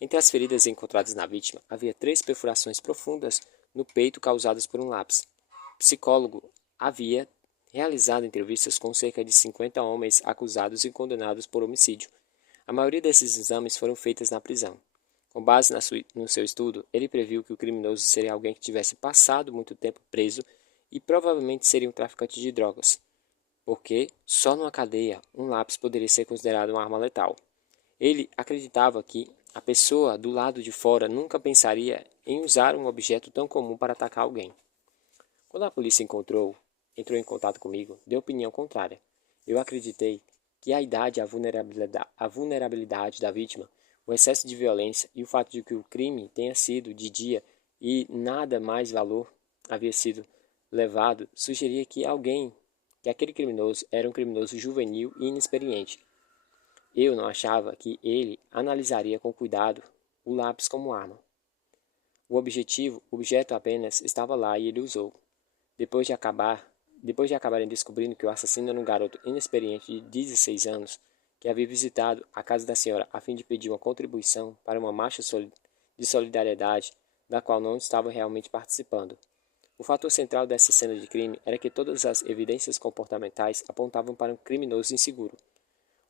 Entre as feridas encontradas na vítima, havia 3 perfurações profundas no peito causadas por um lápis. O psicólogo havia realizado entrevistas com cerca de 50 homens acusados e condenados por homicídio. A maioria desses exames foram feitos na prisão. Com base no seu estudo, ele previu que o criminoso seria alguém que tivesse passado muito tempo preso e provavelmente seria um traficante de drogas, porque só numa cadeia um lápis poderia ser considerado uma arma letal. Ele acreditava que a pessoa do lado de fora nunca pensaria em usar um objeto tão comum para atacar alguém. Quando a polícia entrou em contato comigo, deu opinião contrária. Eu acreditei que a idade e a vulnerabilidade da vítima, o excesso de violência e o fato de que o crime tenha sido de dia e nada mais valor havia sido levado, sugeria que aquele criminoso era um criminoso juvenil e inexperiente. Eu não achava que ele analisaria com cuidado o lápis como arma. O objeto apenas estava lá e ele usou. Depois de acabarem descobrindo que o assassino era um garoto inexperiente de 16 anos, que havia visitado a casa da senhora a fim de pedir uma contribuição para uma marcha de solidariedade, da qual não estava realmente participando. O fator central dessa cena de crime era que todas as evidências comportamentais apontavam para um criminoso inseguro.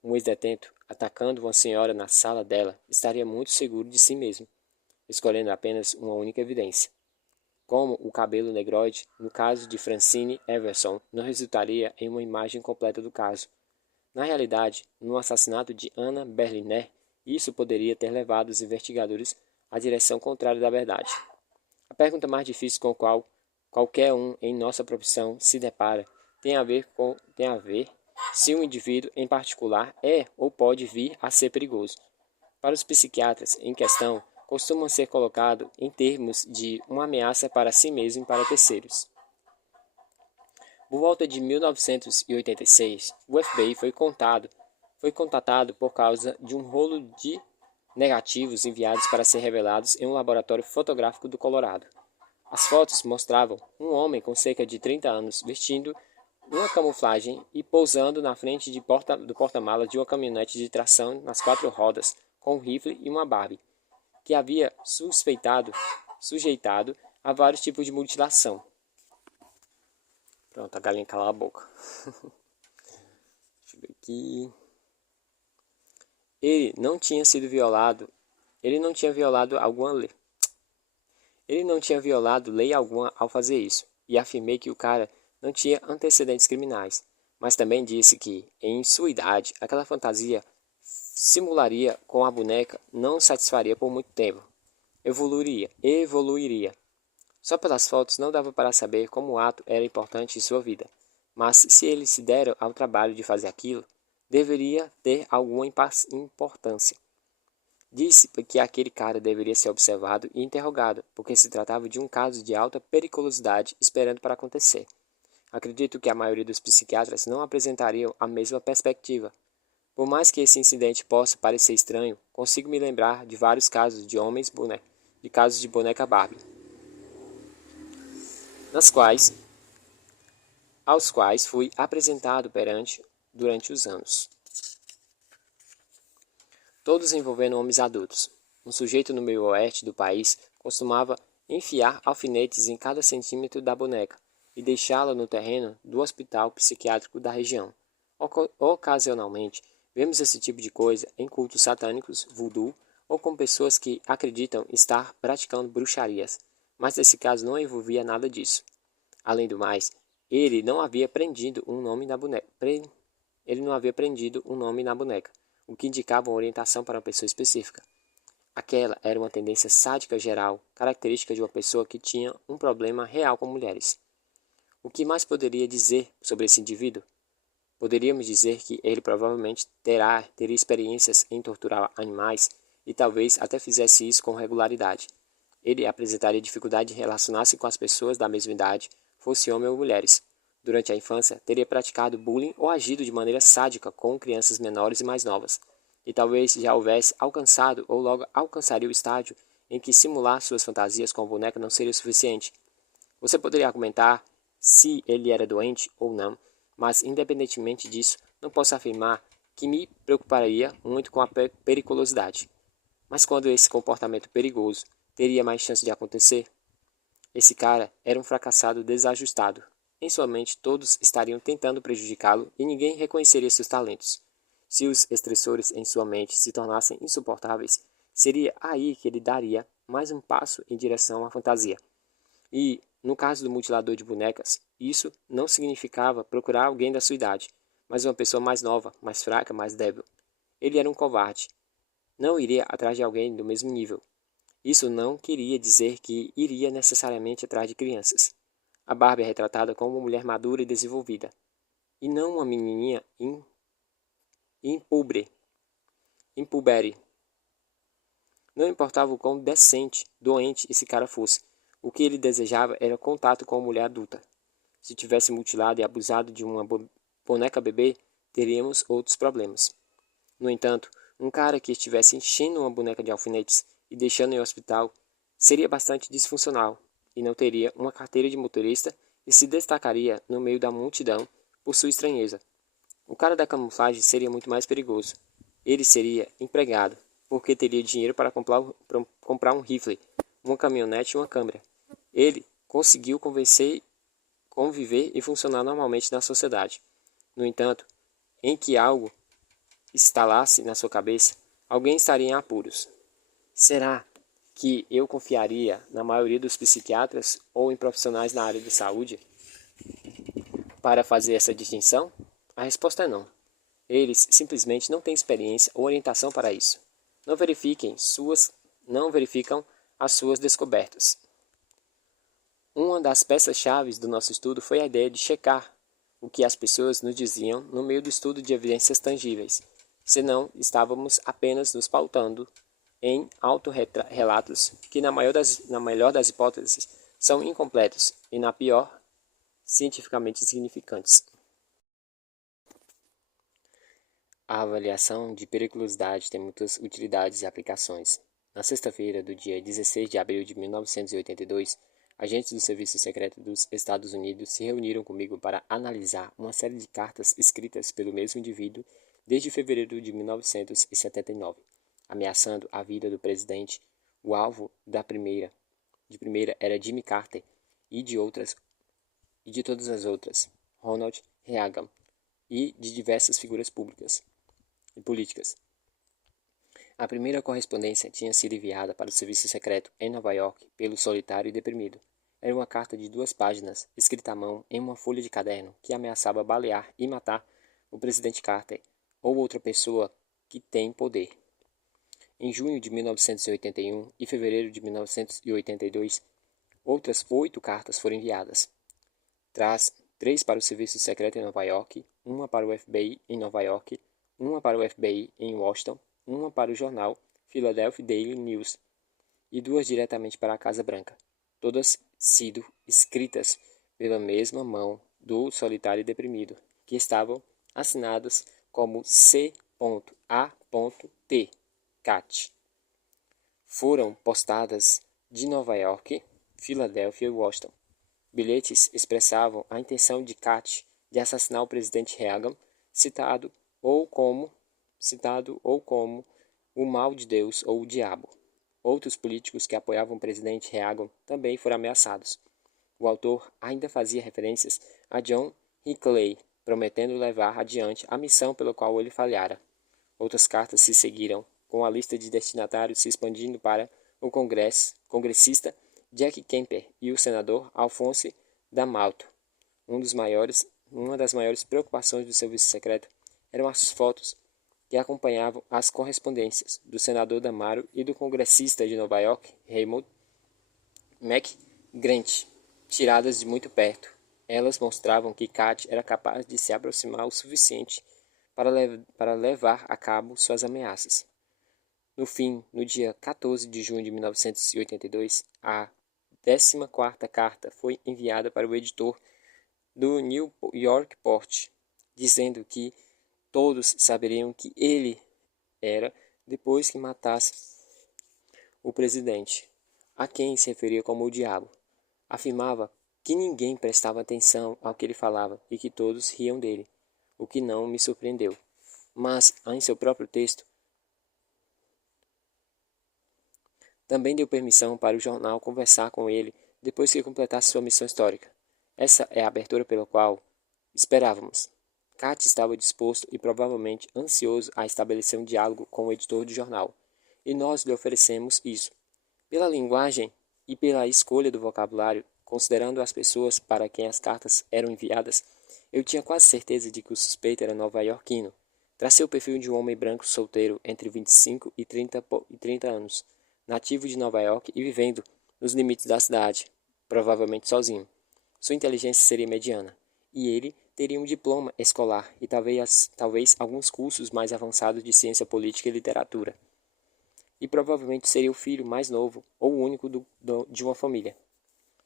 Um ex-detento, atacando uma senhora na sala dela, estaria muito seguro de si mesmo, escolhendo apenas uma única evidência. Como o cabelo negroide, no caso de Francine Everson, não resultaria em uma imagem completa do caso. Na realidade, no assassinato de Anna Berliner, isso poderia ter levado os investigadores à direção contrária da verdade. A pergunta mais difícil com a qual qualquer um em nossa profissão se depara tem a ver se um indivíduo em particular é ou pode vir a ser perigoso. Para os psiquiatras em questão, costuma ser colocado em termos de uma ameaça para si mesmo e para terceiros. Por volta de 1986, o FBI foi contatado por causa de um rolo de negativos enviados para ser revelados em um laboratório fotográfico do Colorado. As fotos mostravam um homem com cerca de 30 anos vestindo uma camuflagem e pousando na frente do porta-malas de uma caminhonete de tração nas 4 rodas, com um rifle e uma Barbie, que havia sujeitado a vários tipos de mutilação. Pronto, a galinha calou a boca. Deixa eu ver aqui. Ele não tinha violado lei alguma ao fazer isso, e afirmei que o cara não tinha antecedentes criminais, mas também disse que, em sua idade, aquela fantasia simularia com a boneca não satisfaria por muito tempo. Evoluiria. Só pelas fotos não dava para saber como o ato era importante em sua vida, mas se ele se dera ao trabalho de fazer aquilo, deveria ter alguma importância. Disse que aquele cara deveria ser observado e interrogado, porque se tratava de um caso de alta periculosidade esperando para acontecer. Acredito que a maioria dos psiquiatras não apresentariam a mesma perspectiva. Por mais que esse incidente possa parecer estranho, consigo me lembrar de vários casos de casos de boneca Barbie, aos quais fui apresentado durante os anos. Todos envolvendo homens adultos. Um sujeito no meio oeste do país costumava enfiar alfinetes em cada centímetro da boneca e deixá-la no terreno do hospital psiquiátrico da região. Ocasionalmente, vemos esse tipo de coisa em cultos satânicos, voodoo ou com pessoas que acreditam estar praticando bruxarias, mas nesse caso não envolvia nada disso. Além do mais, ele não havia prendido um nome na boneca, o que indicava uma orientação para uma pessoa específica. Aquela era uma tendência sádica geral, característica de uma pessoa que tinha um problema real com mulheres. O que mais poderia dizer sobre esse indivíduo? Poderíamos dizer que ele provavelmente teria experiências em torturar animais e talvez até fizesse isso com regularidade. Ele apresentaria dificuldade em relacionar-se com as pessoas da mesma idade, fosse homem ou mulheres. Durante a infância, teria praticado bullying ou agido de maneira sádica com crianças menores e mais novas. E talvez já houvesse alcançado ou logo alcançaria o estágio em que simular suas fantasias com a boneca não seria suficiente. Você poderia argumentar se ele era doente ou não, mas independentemente disso, não posso afirmar que me preocuparia muito com a periculosidade. Mas quando esse comportamento perigoso teria mais chance de acontecer? Esse cara era um fracassado desajustado. Em sua mente, todos estariam tentando prejudicá-lo e ninguém reconheceria seus talentos. Se os estressores em sua mente se tornassem insuportáveis, seria aí que ele daria mais um passo em direção à fantasia. E, no caso do mutilador de bonecas, isso não significava procurar alguém da sua idade, mas uma pessoa mais nova, mais fraca, mais débil. Ele era um covarde. Não iria atrás de alguém do mesmo nível. Isso não queria dizer que iria necessariamente atrás de crianças. A Barbie é retratada como uma mulher madura e desenvolvida, e não uma menininha impubere. Não importava o quão decente, doente esse cara fosse. O que ele desejava era contato com uma mulher adulta. Se tivesse mutilado e abusado de uma boneca bebê, teríamos outros problemas. No entanto, um cara que estivesse enchendo uma boneca de alfinetes e deixando em hospital seria bastante disfuncional e não teria uma carteira de motorista e se destacaria no meio da multidão por sua estranheza. O cara da camuflagem seria muito mais perigoso. Ele seria empregado, porque teria dinheiro para comprar um rifle, uma caminhonete e uma câmera. Ele conseguiu conviver e funcionar normalmente na sociedade. No entanto, em que algo estalasse na sua cabeça, alguém estaria em apuros. Será que eu confiaria na maioria dos psiquiatras ou em profissionais na área de saúde para fazer essa distinção? A resposta é não. Eles simplesmente não têm experiência ou orientação para isso. Não verificam as suas descobertas. Uma das peças-chave do nosso estudo foi a ideia de checar o que as pessoas nos diziam no meio do estudo de evidências tangíveis, senão estávamos apenas nos pautando em autorrelatos que, na melhor das hipóteses, são incompletos e, na pior, cientificamente insignificantes. A avaliação de periculosidade tem muitas utilidades e aplicações. Na sexta-feira do dia 16 de abril de 1982, agentes do Serviço Secreto dos Estados Unidos se reuniram comigo para analisar uma série de cartas escritas pelo mesmo indivíduo desde fevereiro de 1979, ameaçando a vida do presidente. O alvo de primeira era Jimmy Carter e de todas as outras, Ronald Reagan, e de diversas figuras públicas e políticas. A primeira correspondência tinha sido enviada para o serviço secreto em Nova York pelo solitário e deprimido. Era uma carta de 2 páginas, escrita à mão em uma folha de caderno, que ameaçava balear e matar o presidente Carter ou outra pessoa que tem poder. Em junho de 1981 e fevereiro de 1982, outras 8 cartas foram enviadas. 3 para o serviço secreto em Nova York, uma para o FBI em Nova York, uma para o FBI em Washington, uma para o jornal Philadelphia Daily News e 2 diretamente para a Casa Branca, todas sido escritas pela mesma mão do solitário e deprimido, que estavam assinadas como C.A.T. Cat. Foram postadas de Nova York, Filadélfia e Washington. Bilhetes expressavam a intenção de Cat de assassinar o presidente Reagan, citado ou como o mal de Deus ou o diabo. Outros políticos que apoiavam o presidente Reagan também foram ameaçados. O autor ainda fazia referências a John Hinckley, prometendo levar adiante a missão pela qual ele falhara. Outras cartas se seguiram, com a lista de destinatários se expandindo para o congressista Jack Kemper e o senador Alphonse D'Amato. Uma das maiores preocupações do serviço secreto eram as fotos que acompanhavam as correspondências do senador Damaro e do congressista de Nova York, Raymond McGrant, tiradas de muito perto. Elas mostravam que Kat era capaz de se aproximar o suficiente para levar a cabo suas ameaças. No fim, no dia 14 de junho de 1982, a 14ª carta foi enviada para o editor do New York Post, dizendo que todos saberiam que ele era depois que matasse o presidente, a quem se referia como o diabo. Afirmava que ninguém prestava atenção ao que ele falava e que todos riam dele, o que não me surpreendeu. Mas, em seu próprio texto, também deu permissão para o jornal conversar com ele depois que completasse sua missão histórica. Essa é a abertura pela qual esperávamos. Kat estava disposto e provavelmente ansioso a estabelecer um diálogo com o editor do jornal, e nós lhe oferecemos isso. Pela linguagem e pela escolha do vocabulário, considerando as pessoas para quem as cartas eram enviadas, eu tinha quase certeza de que o suspeito era nova-iorquino. Tracei o perfil de um homem branco solteiro entre 25 e 30 anos, nativo de Nova York e vivendo nos limites da cidade, provavelmente sozinho. Sua inteligência seria mediana, e ele teria um diploma escolar e talvez alguns cursos mais avançados de ciência política e literatura. E provavelmente seria o filho mais novo ou o único de uma família.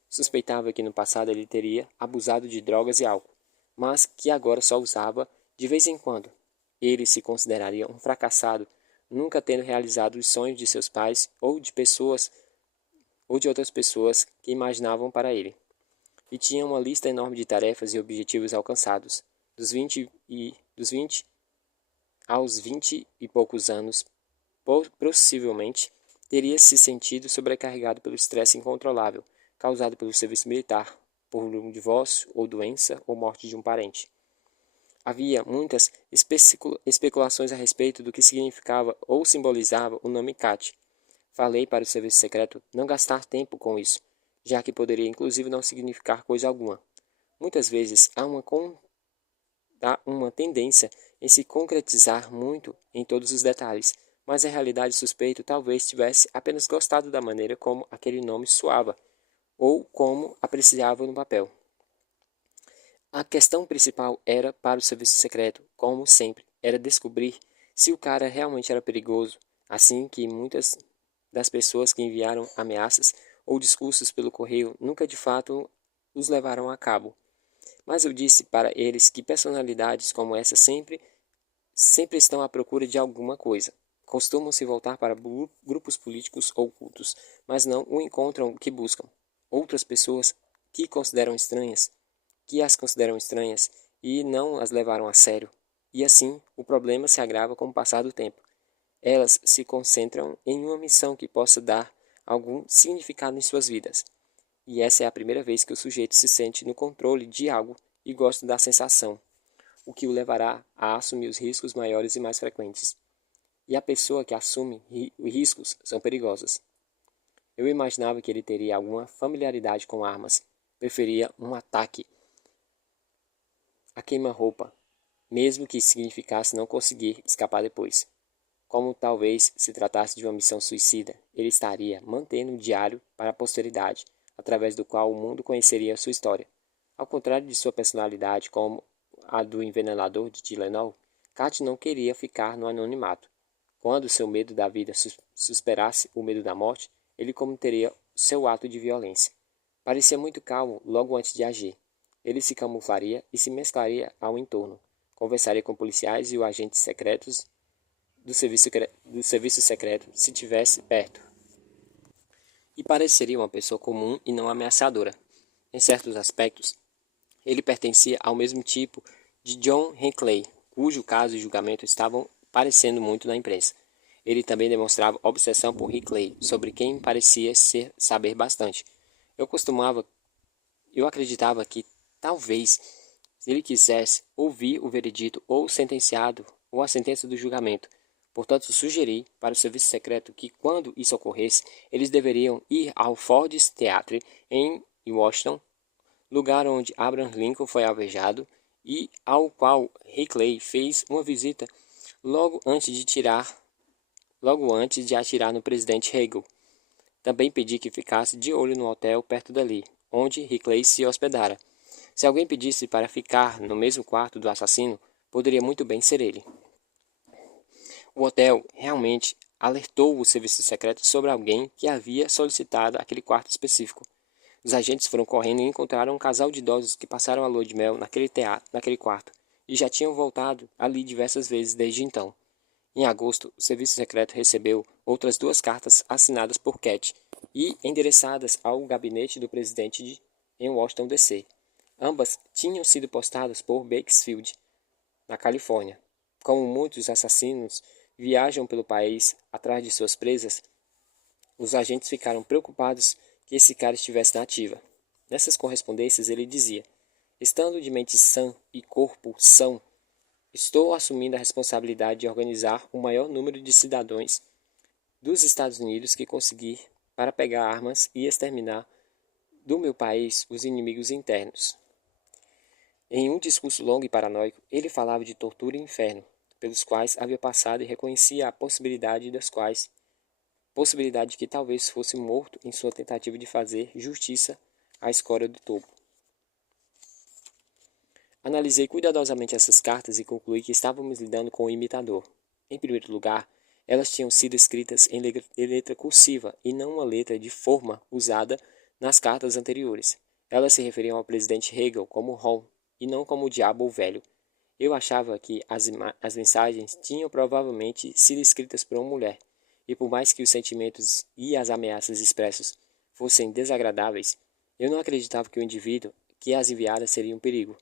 Suspeitava que no passado ele teria abusado de drogas e álcool, mas que agora só usava de vez em quando. Ele se consideraria um fracassado, nunca tendo realizado os sonhos de seus pais ou de outras pessoas que imaginavam para ele. E tinha uma lista enorme de tarefas e objetivos alcançados. Dos 20 aos 20 e poucos anos, possivelmente teria se sentido sobrecarregado pelo estresse incontrolável causado pelo serviço militar, por um divórcio ou doença ou morte de um parente. Havia muitas especulações a respeito do que significava ou simbolizava o nome Kat. Falei para o serviço secreto não gastar tempo com isso, já que poderia inclusive não significar coisa alguma. Muitas vezes há uma tendência em se concretizar muito em todos os detalhes, mas a realidade suspeito talvez tivesse apenas gostado da maneira como aquele nome soava, ou como apreciava no papel. A questão principal era para o serviço secreto, como sempre, era descobrir se o cara realmente era perigoso, assim que muitas das pessoas que enviaram ameaças ou discursos pelo correio nunca de fato os levaram a cabo. Mas eu disse para eles que personalidades como essa sempre estão à procura de alguma coisa. Costumam se voltar para grupos políticos ou cultos, mas não o encontram o que buscam. Outras pessoas que as consideram estranhas e não as levaram a sério. E assim, o problema se agrava com o passar do tempo. Elas se concentram em uma missão que possa dar algum significado em suas vidas. E essa é a primeira vez que o sujeito se sente no controle de algo e gosta da sensação, o que o levará a assumir os riscos maiores e mais frequentes. E a pessoa que assume riscos são perigosas. Eu imaginava que ele teria alguma familiaridade com armas, preferia um ataque a queima-roupa, mesmo que significasse não conseguir escapar depois. Como talvez se tratasse de uma missão suicida, ele estaria mantendo um diário para a posteridade, através do qual o mundo conheceria sua história. Ao contrário de sua personalidade como a do envenenador de Tylenol, Kat não queria ficar no anonimato. Quando seu medo da vida superasse o medo da morte, ele cometeria seu ato de violência. Parecia muito calmo logo antes de agir. Ele se camuflaria e se mesclaria ao entorno. Conversaria com policiais e os agentes secretos do serviço secreto se tivesse perto. E pareceria uma pessoa comum e não ameaçadora. Em certos aspectos, ele pertencia ao mesmo tipo de John Hinckley, cujo caso e julgamento estavam parecendo muito na imprensa. Ele também demonstrava obsessão por Hinckley, sobre quem parecia saber bastante. Eu acreditava que, talvez, se ele quisesse ouvir o veredito ou a sentença do julgamento. Portanto, sugeri para o serviço secreto que, quando isso ocorresse, eles deveriam ir ao Ford's Theatre em Washington, lugar onde Abraham Lincoln foi alvejado e ao qual Hinckley fez uma visita logo antes de atirar no presidente Hegel. Também pedi que ficasse de olho no hotel perto dali, onde Hickley se hospedara. Se alguém pedisse para ficar no mesmo quarto do assassino, poderia muito bem ser ele. O hotel realmente alertou o serviço secreto sobre alguém que havia solicitado aquele quarto específico. Os agentes foram correndo e encontraram um casal de idosos que passaram a lua de mel naquele quarto, e já tinham voltado ali diversas vezes desde então. Em agosto, o serviço secreto recebeu outras 2 cartas assinadas por Cat e endereçadas ao gabinete do presidente em Washington, D.C. Ambas tinham sido postadas por Bakersfield, na Califórnia. Como muitos assassinos viajam pelo país atrás de suas presas, os agentes ficaram preocupados que esse cara estivesse na ativa. Nessas correspondências ele dizia: estando de mente sã e corpo são, estou assumindo a responsabilidade de organizar o maior número de cidadãos dos Estados Unidos que conseguir para pegar armas e exterminar do meu país os inimigos internos. Em um discurso longo e paranoico, ele falava de tortura e inferno, pelos quais havia passado e reconhecia a possibilidade de que talvez fosse morto em sua tentativa de fazer justiça à escória do topo. Analisei cuidadosamente essas cartas e concluí que estávamos lidando com um imitador. Em primeiro lugar, elas tinham sido escritas em letra cursiva e não uma letra de forma usada nas cartas anteriores. Elas se referiam ao presidente Hegel como Ron e não como o diabo ou velho. Eu achava que as mensagens tinham provavelmente sido escritas por uma mulher, e por mais que os sentimentos e as ameaças expressos fossem desagradáveis, eu não acreditava que o indivíduo que as enviara seria um perigo.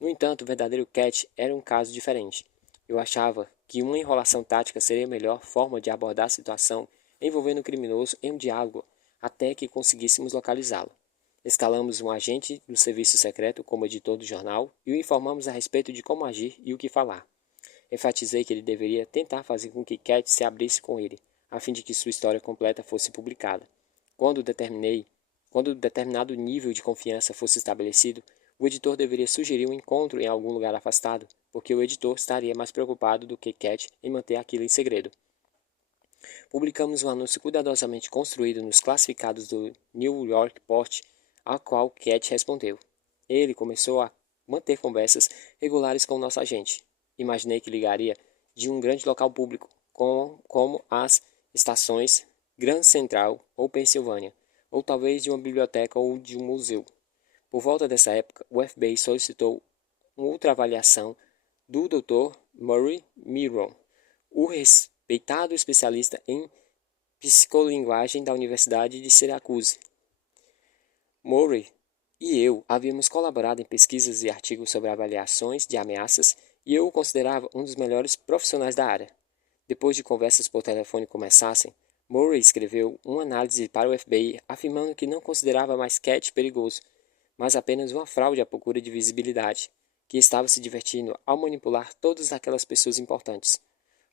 No entanto, o verdadeiro Cat era um caso diferente. Eu achava que uma enrolação tática seria a melhor forma de abordar a situação envolvendo o criminoso em um diálogo até que conseguíssemos localizá-lo. Escalamos um agente do serviço secreto como editor do jornal e o informamos a respeito de como agir e o que falar. Enfatizei que ele deveria tentar fazer com que Cat se abrisse com ele, a fim de que sua história completa fosse publicada. Quando determinado nível de confiança fosse estabelecido, o editor deveria sugerir um encontro em algum lugar afastado, porque o editor estaria mais preocupado do que Cat em manter aquilo em segredo. Publicamos um anúncio cuidadosamente construído nos classificados do New York Post, ao qual Cat respondeu. Ele começou a manter conversas regulares com o nosso agente. Imaginei que ligaria de um grande local público, como as estações Grand Central ou Pensilvânia, ou talvez de uma biblioteca ou de um museu. Por volta dessa época, o FBI solicitou uma ultraavaliação do Dr. Murray Miron, o respeitado especialista em psicolinguagem da Universidade de Syracuse. Murray e eu havíamos colaborado em pesquisas e artigos sobre avaliações de ameaças e eu o considerava um dos melhores profissionais da área. Depois de conversas por telefone começassem, Murray escreveu uma análise para o FBI afirmando que não considerava mais Cat perigoso, mas apenas uma fraude à procura de visibilidade, que estava se divertindo ao manipular todas aquelas pessoas importantes.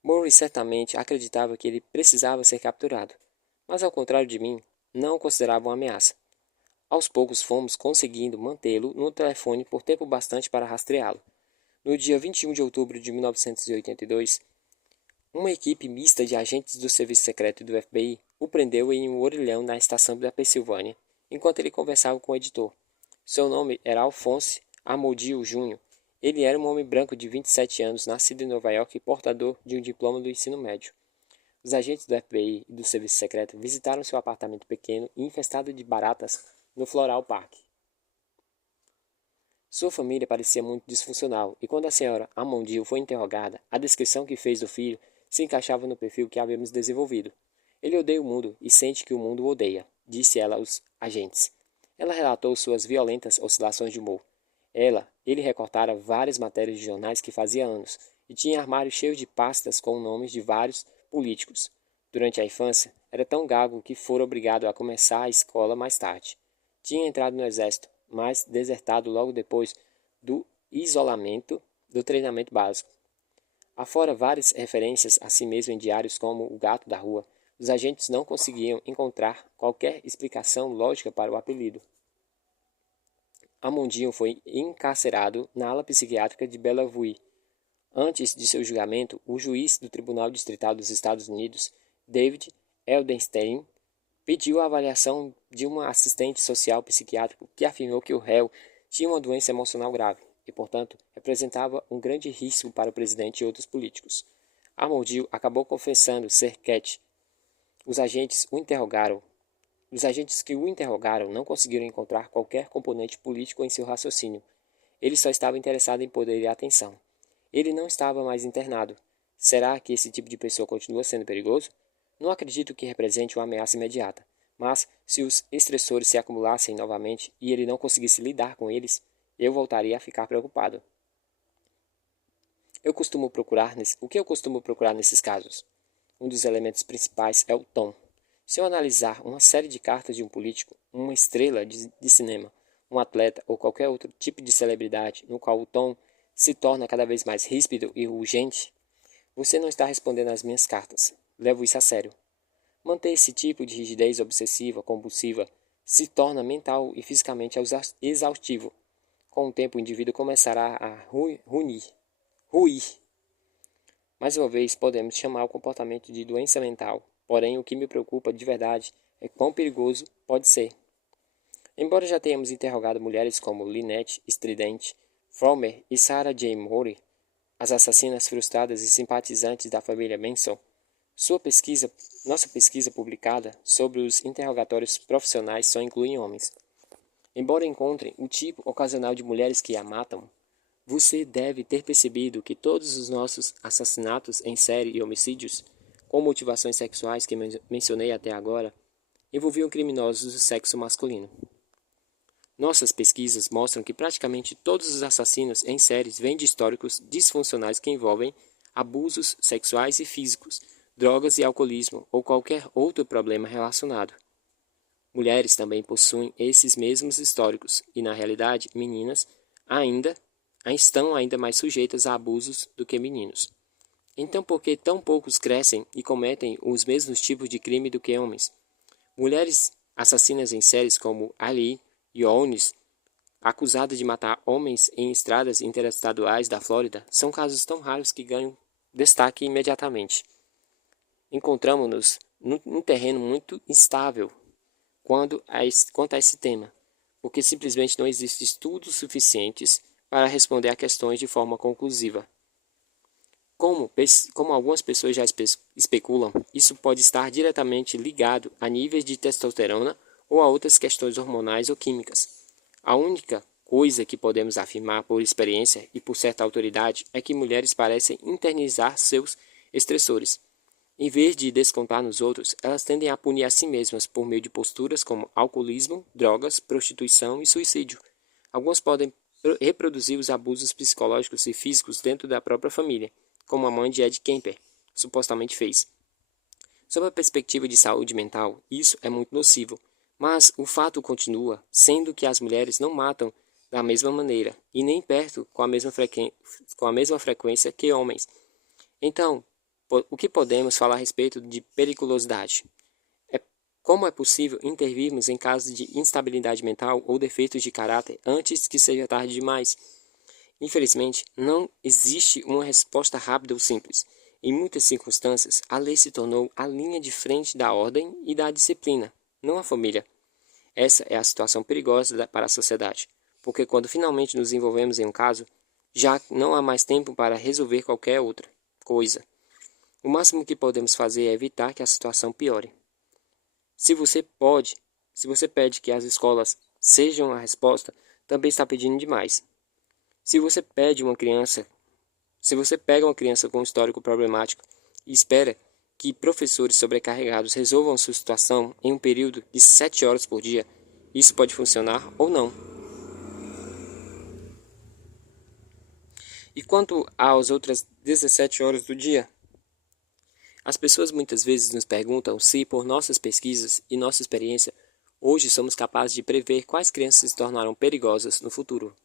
Murray certamente acreditava que ele precisava ser capturado, mas ao contrário de mim, não o considerava uma ameaça. Aos poucos fomos conseguindo mantê-lo no telefone por tempo bastante para rastreá-lo. No dia 21 de outubro de 1982, uma equipe mista de agentes do Serviço Secreto e do FBI o prendeu em um orelhão na estação da Pensilvânia, enquanto ele conversava com o editor. Seu nome era Alphonse Amodio Jr. Ele era um homem branco de 27 anos, nascido em Nova York e portador de um diploma do ensino médio. Os agentes do FBI e do Serviço Secreto visitaram seu apartamento pequeno e infestado de baratas no Floral Park. Sua família parecia muito disfuncional, e quando a senhora Amondio foi interrogada, a descrição que fez do filho se encaixava no perfil que havíamos desenvolvido. Ele odeia o mundo e sente que o mundo o odeia, disse ela aos agentes. Ela relatou suas violentas oscilações de humor. Ele recortara várias matérias de jornais que fazia anos, e tinha armários cheios de pastas com nomes de vários políticos. Durante a infância, era tão gago que fora obrigado a começar a escola mais tarde. Tinha entrado no exército, mas desertado logo depois do isolamento do treinamento básico. Afora várias referências a si mesmo em diários como O Gato da Rua, os agentes não conseguiam encontrar qualquer explicação lógica para o apelido. Amondinho foi encarcerado na ala psiquiátrica de Bellevue, Antes de seu julgamento, o juiz do Tribunal Distrital dos Estados Unidos, David Eldenstein, pediu a avaliação de uma assistente social psiquiátrico que afirmou que o réu tinha uma doença emocional grave e, portanto, representava um grande risco para o presidente e outros políticos. Amordiu acabou confessando ser Cat. Os agentes que o interrogaram não conseguiram encontrar qualquer componente político em seu raciocínio. Ele só estava interessado em poder e atenção. Ele não estava mais internado. Será que esse tipo de pessoa continua sendo perigoso? Não acredito que represente uma ameaça imediata, mas se os estressores se acumulassem novamente e ele não conseguisse lidar com eles, eu voltaria a ficar preocupado. O que eu costumo procurar nesses casos? Um dos elementos principais é o tom. Se eu analisar uma série de cartas de um político, uma estrela de cinema, um atleta ou qualquer outro tipo de celebridade no qual o tom se torna cada vez mais ríspido e urgente, você não está respondendo às minhas cartas. Levo isso a sério. Manter esse tipo de rigidez obsessiva, compulsiva, se torna mental e fisicamente exaustivo. Com o tempo, o indivíduo começará a ruir. Mais uma vez, podemos chamar o comportamento de doença mental. Porém, o que me preocupa de verdade é quão perigoso pode ser. Embora já tenhamos interrogado mulheres como Lynette Strident, Fromer e Sarah J. Moore, as assassinas frustradas e simpatizantes da família Manson, nossa pesquisa publicada sobre os interrogatórios profissionais só inclui homens. Embora encontrem o tipo ocasional de mulheres que a matam, você deve ter percebido que todos os nossos assassinatos em série e homicídios, com motivações sexuais que mencionei até agora, envolviam criminosos do sexo masculino. Nossas pesquisas mostram que praticamente todos os assassinos em séries vêm de históricos disfuncionais que envolvem abusos sexuais e físicos, drogas e alcoolismo ou qualquer outro problema relacionado. Mulheres também possuem esses mesmos históricos e, na realidade, meninas estão ainda mais sujeitas a abusos do que meninos. Então, por que tão poucos crescem e cometem os mesmos tipos de crime do que homens? Mulheres assassinas em séries como Ali Jones, acusada de matar homens em estradas interestaduais da Flórida, são casos tão raros que ganham destaque imediatamente. Encontramos-nos num terreno muito instável quanto a esse tema, porque simplesmente não existem estudos suficientes para responder a questões de forma conclusiva. Como algumas pessoas já especulam, isso pode estar diretamente ligado a níveis de testosterona ou a outras questões hormonais ou químicas. A única coisa que podemos afirmar por experiência e por certa autoridade é que mulheres parecem internalizar seus estressores. Em vez de descontar nos outros, elas tendem a punir a si mesmas por meio de posturas como alcoolismo, drogas, prostituição e suicídio. Algumas podem reproduzir os abusos psicológicos e físicos dentro da própria família, como a mãe de Ed Kemper supostamente fez. Sob a perspectiva de saúde mental, isso é muito nocivo, mas o fato continua sendo que as mulheres não matam da mesma maneira e nem perto com a mesma frequência que homens. Então, o que podemos falar a respeito de periculosidade? Como é possível intervirmos em casos de instabilidade mental ou defeitos de caráter antes que seja tarde demais? Infelizmente, não existe uma resposta rápida ou simples. Em muitas circunstâncias, a lei se tornou a linha de frente da ordem e da disciplina, não a família. Essa é a situação perigosa para a sociedade, porque quando finalmente nos envolvemos em um caso, já não há mais tempo para resolver qualquer outra coisa. O máximo que podemos fazer é evitar que a situação piore. Se você pede que as escolas sejam a resposta, também está pedindo demais. Se você pega uma criança com um histórico problemático e espera que professores sobrecarregados resolvam sua situação em um período de 7 horas por dia, isso pode funcionar ou não. E quanto às outras 17 horas do dia? As pessoas muitas vezes nos perguntam se, por nossas pesquisas e nossa experiência, hoje somos capazes de prever quais crianças se tornarão perigosas no futuro.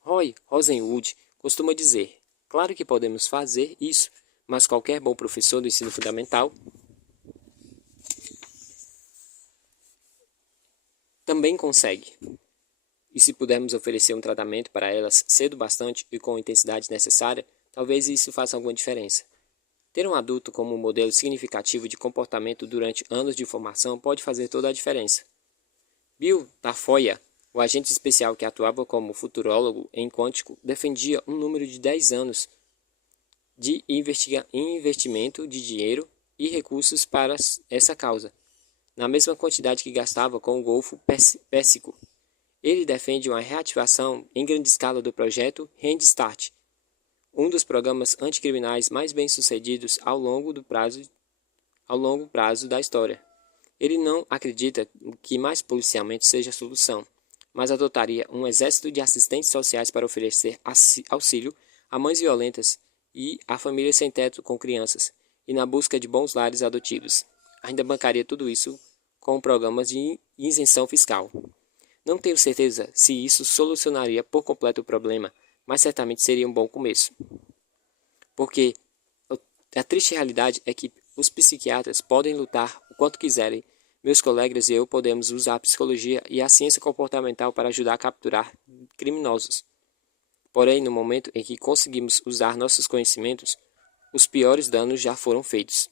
Roy Rosenwood costuma dizer: claro que podemos fazer isso, mas qualquer bom professor do ensino fundamental também consegue. E se pudermos oferecer um tratamento para elas cedo bastante e com a intensidade necessária, talvez isso faça alguma diferença. Ter um adulto como um modelo significativo de comportamento durante anos de formação pode fazer toda a diferença. Bill Tafoya, o agente especial que atuava como futurólogo em Quântico, defendia um número de 10 anos de investimento de dinheiro e recursos para essa causa, na mesma quantidade que gastava com o Golfo Pérsico. Ele defende uma reativação em grande escala do projeto Hand Start, um dos programas anticriminais mais bem-sucedidos ao longo prazo da história. Ele não acredita que mais policiamento seja a solução, mas adotaria um exército de assistentes sociais para oferecer auxílio a mães violentas e a famílias sem teto com crianças, e na busca de bons lares adotivos. Ainda bancaria tudo isso com programas de isenção fiscal. Não tenho certeza se isso solucionaria por completo o problema, mas certamente seria um bom começo. Porque a triste realidade é que os psiquiatras podem lutar o quanto quiserem. Meus colegas e eu podemos usar a psicologia e a ciência comportamental para ajudar a capturar criminosos. Porém, no momento em que conseguimos usar nossos conhecimentos, os piores danos já foram feitos.